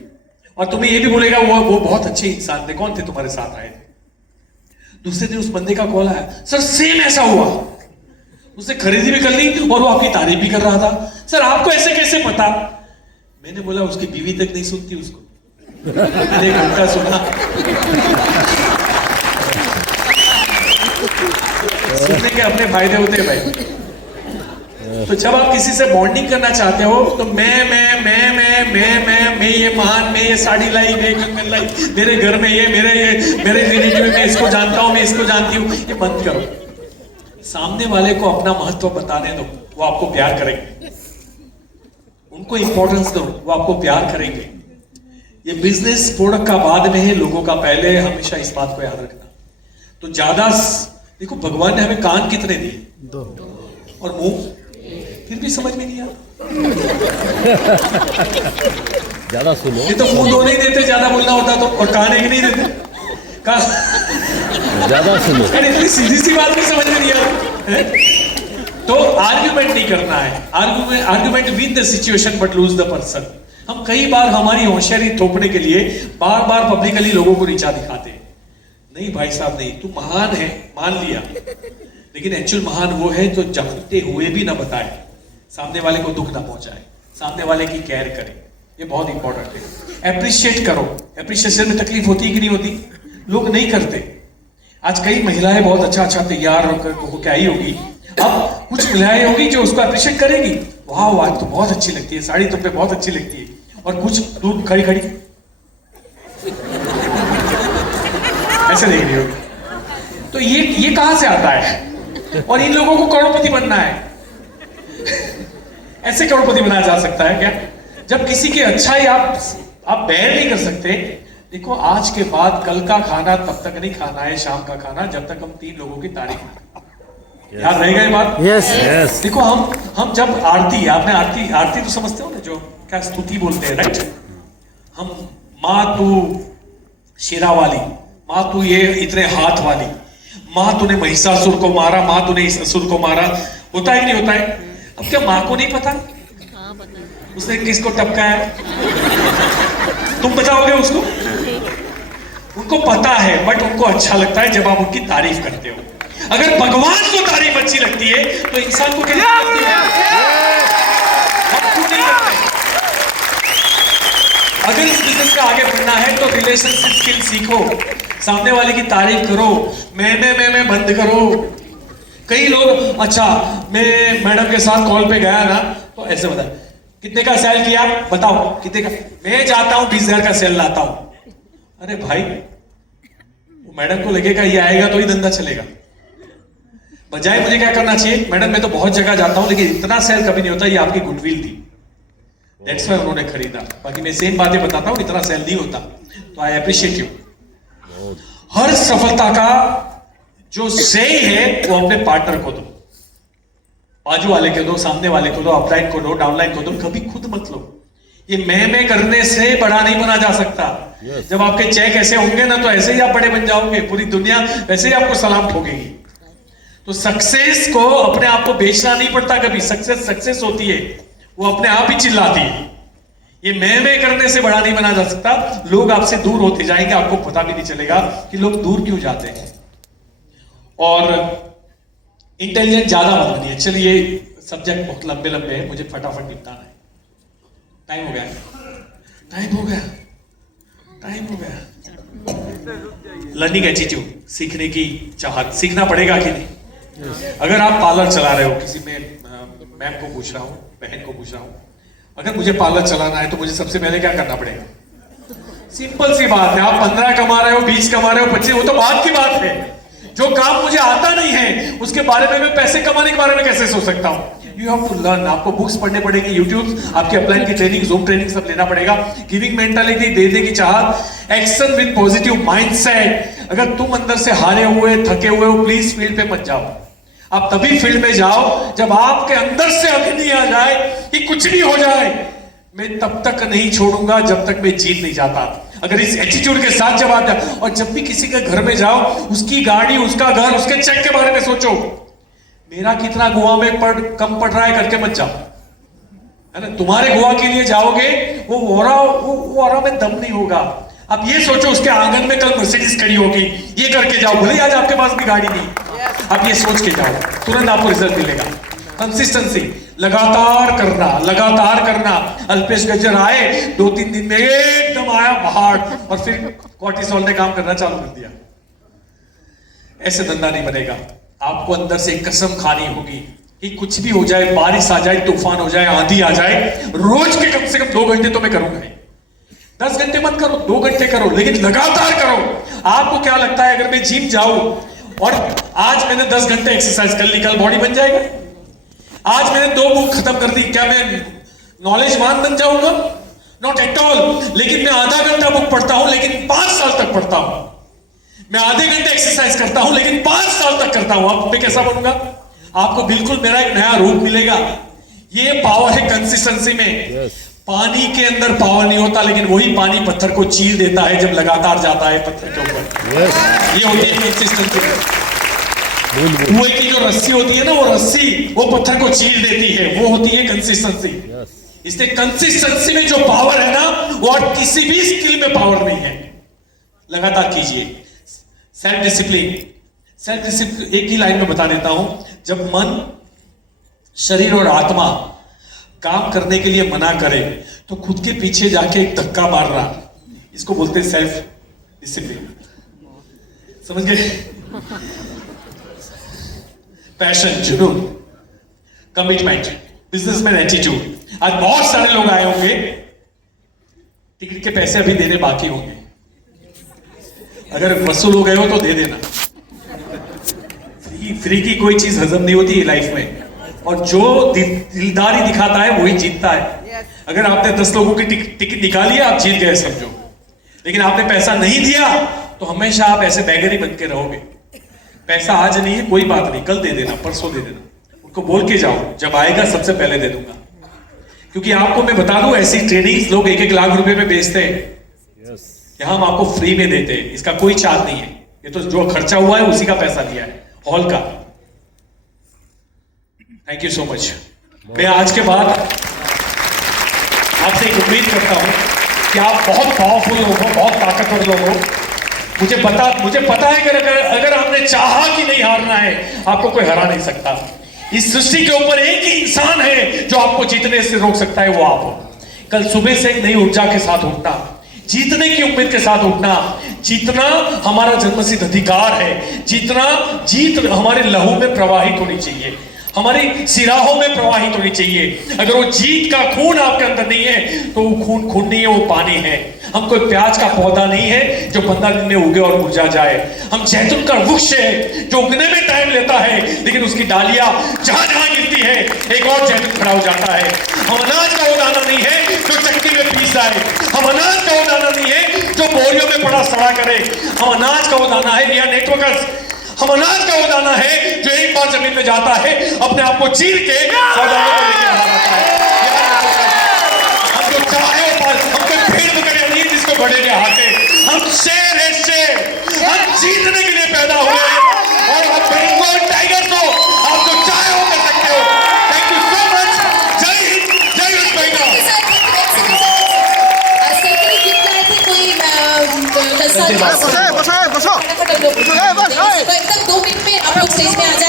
और तुम्हें ये भी बोलेगा वो बहुत अच्छे इंसान थे। कौन थे तुम्हारे साथ आए थे? दूसरे दिन उस बंदे का कॉल आया, सर सेम ऐसा हुआ, उसने खरीदी भी कर ली और वो आपकी तारीफ भी कर रहा था। सर आपको ऐसे कैसे पता? मैंने बोला उसकी बीवी तक नहीं सुनती उसको, मैंने 1 घंटा सुना। सुनने के अपने फायदे होते हैं भाई। तो जब आप किसी से बॉन्डिंग करना चाहते हो तो मैं ये महान, मैं ये साड़ी लाई, मैं कंगन लाई, मेरे घर में ये, मेरे रिलेटिव में मैं इसको जानता हूं, मैं इसको जानती हूं, ये बंद करो। सामने वाले को अपना महत्व बताने दो, वो आपको प्यार करेंगे। उनको इंपॉर्टेंस दो, वो आपको प्यार करेंगे। ये बिजनेस प्रोडक्ट का बाद में है, लोगों का पहले। हमेशा इस बात को याद रखना। तो ज्यादा देखो, भगवान ने हमें कान कितने दिए? 2 और मुंह, फिर भी समझ में नहीं आता। ज्यादा सुनो। ये तो मुंह दो नहीं देते ज्यादा बोलना होता तो, और कान एक नहीं देते। ज्यादा सुनो। अरे इतनी सीधी सी बात भी समझ में नहीं आ रही। तो आर्ग्यूमेंट नहीं करना है, argument win the situation but lose the person. हम कई बार हमारी होशियारी थोपने के लिए बार बार पब्लिकली लोगों को नीचा दिखाते हैं। नहीं भाई साहब नहीं, तू महान है मान लिया, लेकिन एक्चुअल महान वो है जो जानते हुए भी ना बताए, सामने वाले को दुख ना पहुंचाए, सामने वाले की केयर करे। ये बहुत इंपॉर्टेंट है। एप्रिशिएट करो। एप्रिशिएशन में तकलीफ होती है कि नहीं होती? लोग नहीं करते। आज कई महिलाएं बहुत अच्छा अच्छा तैयार होकर आई होगी, अब कुछ महिलाएं होगी जो उसको अप्रिशिएट करेगी, वाह आज तो बहुत अच्छी लगती है, साड़ी तुम पे बहुत अच्छी लगती है, और कुछ दूर खड़ी खड़ी ऐसे देख रही होगी। तो ये कहां से आता है? और इन लोगों को करोड़पति बनना है। ऐसे करोड़पति बनाया जा सकता है क्या? जब किसी की अच्छाई आप बैर नहीं कर सकते। देखो आज के बाद कल का खाना तब तक नहीं खाना है, शाम का खाना, जब तक हम 3 लोगों की तारीफ याद रहेगा ये बात। यस। देखो हम जब आरती, आपने आरती तो समझते हो ना, जो क्या स्तुति बोलते हैं, राइट? हम माँ तू शेरा वाली, माँ तू ये इतने हाथ वाली, माँ तूने महिषासुर को मारा, माँ तूने इस असुर को मारा, होता है कि नहीं होता है? अब क्या माँ को नहीं पता उसने किसको टपकाया? तुम बताओगे उसको? उनको पता है, बट उनको अच्छा लगता है जब आप उनकी तारीफ करते हो। अगर भगवान को तारीफ अच्छी लगती है तो इंसान को कैसी लगती है? हम क्यों नहीं करते? अगर इस बिजनेस में आगे बढ़ना है तो रिलेशनशिप स्किल सीखो, सामने वाले की तारीफ करो, मैं बंद करो। कई लोग, अच्छा मैं मैडम के साथ कॉल पे गया ना तो ऐसे बता, कितने का सेल किया बताओ, कितने का? मैं जाता हूं 20,000 का सेल लाता हूं। अरे भाई, वो मैडम को लगेगा ये आएगा तो ही धंधा चलेगा, बजाय मुझे क्या करना चाहिए, मैडम मैं तो बहुत जगह जाता हूं लेकिन इतना सेल कभी नहीं होता, ये आपकी गुडविल थी, दैट्स व्हाई उन्होंने खरीदा। बाकी मैं सेम बातें बताता हूं, इतना सेल नहीं होता, तो आई अप्रिशिएट यू। हर सफलता का जो श्रेय है वो अपने पार्टनर को दो, बाजू वाले को दो, सामने वाले को दो, अपलाइन को दो, डाउनलाइन को दो, कभी खुद मत लो। ये मैं करने से बड़ा नहीं बना जा सकता। जब आपके चेक ऐसे होंगे ना तो ऐसे ही आप बड़े बन जाओगे, पूरी दुनिया वैसे ही आपको सलाम ठोकेगी। तो सक्सेस को अपने आप को बेचना नहीं पड़ता कभी, सक्सेस होती है, वो अपने आप ही चिल्लाती है। ये मैं करने से बड़ा नहीं बना जा सकता। लोग आपसे दूर होते जाएंगे, आपको पता भी नहीं चलेगा कि लोग दूर क्यों जाते हैं। और इंटेलिजेंट ज्यादा मत बनिए। चलिए, सब्जेक्ट बहुत लंबे हैं, मुझे फटाफट निपटाना है। टाइम हो गया। लर्निंग एटीट्यूड, सीखने की चाहत, सीखना पड़ेगा कि नहीं? अगर आप पार्लर चला रहे हो, किसी में मैम को पूछ रहा हूं, बहन को पूछ रहा हूं, अगर मुझे पार्लर चलाना है तो मुझे सबसे पहले क्या करना पड़ेगा? सिंपल सी बात है। आप 15 कमा रहे हो, 20 कमा रहे हो, 25, वो तो बात की बात है। जो काम मुझे आता नहीं है उसके बारे में मैं पैसे कमाने के बारे में कैसे सोच सकता हूं? You have to learn. आपको बुक्स पढ़ने पड़ेंगे, यूट्यूब, आपके अपलाइन की ट्रेनिंग, जूम ट्रेनिंग सब लेना पड़ेगा। गिविंग मेंटालिटी, देने की चाहत, एक्शन विद पॉजिटिव माइंडसेट। अगर तुम अंदर से हारे हुए, थके हुए हो, प्लीज फील्ड पे मत जाओ। आप तभी फील्ड में जाओ जब आपके अंदर से अग्नि आ जाए कि कुछ भी हो जाए, मैं तब तक नहीं छोड़ूंगा जब तक मैं जीत नहीं जाता। अगर इस एटीट्यूड के साथ जब आप जाओ, और जब भी किसी के घर में जाओ, उसकी गाड़ी, उसका घर, उसके चेक के बारे में सोचो, मेरा कितना गोवा में कम पड़ रहा है करके मत जाओ, है ना? तुम्हारे गोवा के लिए जाओगे, वो ओरा में दम नहीं होगा। आप ये सोचो, उसके आंगन में कल मर्सिडीज खड़ी होगी, ये करके जाओ, भले आज आपके पास भी गाड़ी नहीं, आप ये सोच के जाओ, तुरंत आपको रिजल्ट मिलेगा। कंसिस्टेंसी, लगातार करना। अल्पेश गजर आए, 2-3 दिन में एकदम आया पहाड़, और फिर कॉर्टिसोल ने काम करना चालू कर दिया। ऐसे धंधा नहीं बनेगा। आपको अंदर से कसम खानी होगी कि कुछ भी हो जाए, बारिश आ जाए, तूफान हो जाए, आंधी आ जाए, रोज के कम से कम 2 घंटे तो मैं करूंगा ही। 10 घंटे मत करो, 2 घंटे करो, लेकिन लगातार करो। आपको क्या लगता है, अगर मैं जिम जाऊं और आज मैंने 10 घंटे एक्सरसाइज कर ली, कल बॉडी बन जाएगा? आज मैंने 2 बुक खत्म कर दी, क्या मैं नॉलेजवान बन जाऊंगा? Not at all. लेकिन मैं आधा घंटा बुक पढ़ता हूं, लेकिन 5 साल तक पढ़ता हूं। मैं आधे घंटे एक्सरसाइज करता हूं, लेकिन 5 साल तक करता हूं। अब मैं कैसा बनूंगा? आपको बिल्कुल मेरा एक नया रूप मिलेगा। ये पावर है कंसिस्टेंसी में। पानी के अंदर पावर नहीं होता, लेकिन वही पानी पत्थर को चीर देता है जब लगातार जाता है पत्थर के ऊपर। ये होती है कंसिस्टेंसी। कुएं की जो रस्सी होती है ना, वो रस्सी वो पत्थर को चीर देती है, वो होती है कंसिस्टेंसी। इसलिए कंसिस्टेंसी में जो पावर है ना, वो और किसी भी स्किल में पावर नहीं है। लगातार कीजिए। सेल्फ डिसिप्लिन एक ही लाइन में बता देता हूं। जब मन, शरीर और आत्मा काम करने के लिए मना करे तो खुद के पीछे जाके एक धक्का मारना, इसको बोलते हैं सेल्फ डिसिप्लिन। समझ गए? पैशन, जुनून, कमिटमेंट, बिजनेसमैन एटीट्यूड। आज बहुत सारे लोग आए होंगे, टिकट के पैसे अभी देने बाकी होंगे, अगर वसूल हो गए हो तो दे देना। फ्री की कोई चीज हजम नहीं होती लाइफ में, और जो दिलदारी दिखाता है वही जीतता है। अगर आपने 10 लोगों की टिकट निकाली, आप जीत गए समझो, लेकिन आपने पैसा नहीं दिया तो हमेशा आप ऐसे बैगर ही बन के रहोगे। पैसा आज नहीं है, कोई बात नहीं, कल दे देना, परसों दे देना, उनको बोल के जाओ, जब आएगा सबसे पहले दे दूंगा। क्योंकि आपको मैं बता दूं, ऐसी ट्रेनिंग लोग 1-1 लाख रुपए में बेचते हैं, यहां हम आपको फ्री में देते हैं, इसका कोई चार्ज नहीं है। ये तो जो खर्चा हुआ है उसी का पैसा लिया है, हॉल का। Thank you so much. मैं आज के बाद आपसे एक उम्मीद करता हूं कि आप बहुत पावरफुल लोग हो, बहुत ताकतवर लोग हो। मुझे पता है कि अगर हमने चाहा कि नहीं हारना है, आपको कोई हरा नहीं सकता। इस सृष्टि के ऊपर एक ही इंसान है जो आपको जीतने से रोक सकता है, वो आप हो। कल सुबह से एक नई ऊर्जा के साथ उठना, जीतने की उम्मीद के साथ उठना। जीतना हमारा जन्मसिद्ध अधिकार है। जीत हमारे लहू में प्रवाहित होनी चाहिए, हमारी सिराहों में प्रवाहित होनी चाहिए। अगर वो जीत का खून आपके अंदर नहीं है तो वो खून नहीं है, वो पानी है। हम कोई प्याज का पौधा नहीं है जो 15 दिन में उगे और मुरझा जाए। हम जैतून का वृक्ष है जो उगने में टाइम लेता है, लेकिन उसकी डालियां जहां जहां गिरती है एक और जैतून खड़ा हो जाता है। हम अनाज का वो दाना नहीं है जो चक्की में पीस जाए। हम अनाज का वो दाना नहीं है जो बोरियों में पड़ा सड़ा करे। हम अनाज का वो दाना है, या नेटवर्कर्स, हम अनाज का वो दाना है जो एक बार जमीन में जाता है, अपने आप को चीर के सौदागर को लेकर आ जाता है। हम जो चाहे हम कोई भेड़ बकरियां नहीं जिसको बड़े के हाथे, हम शेर है, शेर। हम जीतने के लिए पैदा हुए हैं और हम बंगाल टाइगर्स हो। आप जो चाहे वो कर सकते हो। Thank you so much. जय हिंद, जय वेस्ट बंगाल। एकदम 2 मिनट में आप लोग स्टेज में आ जाए।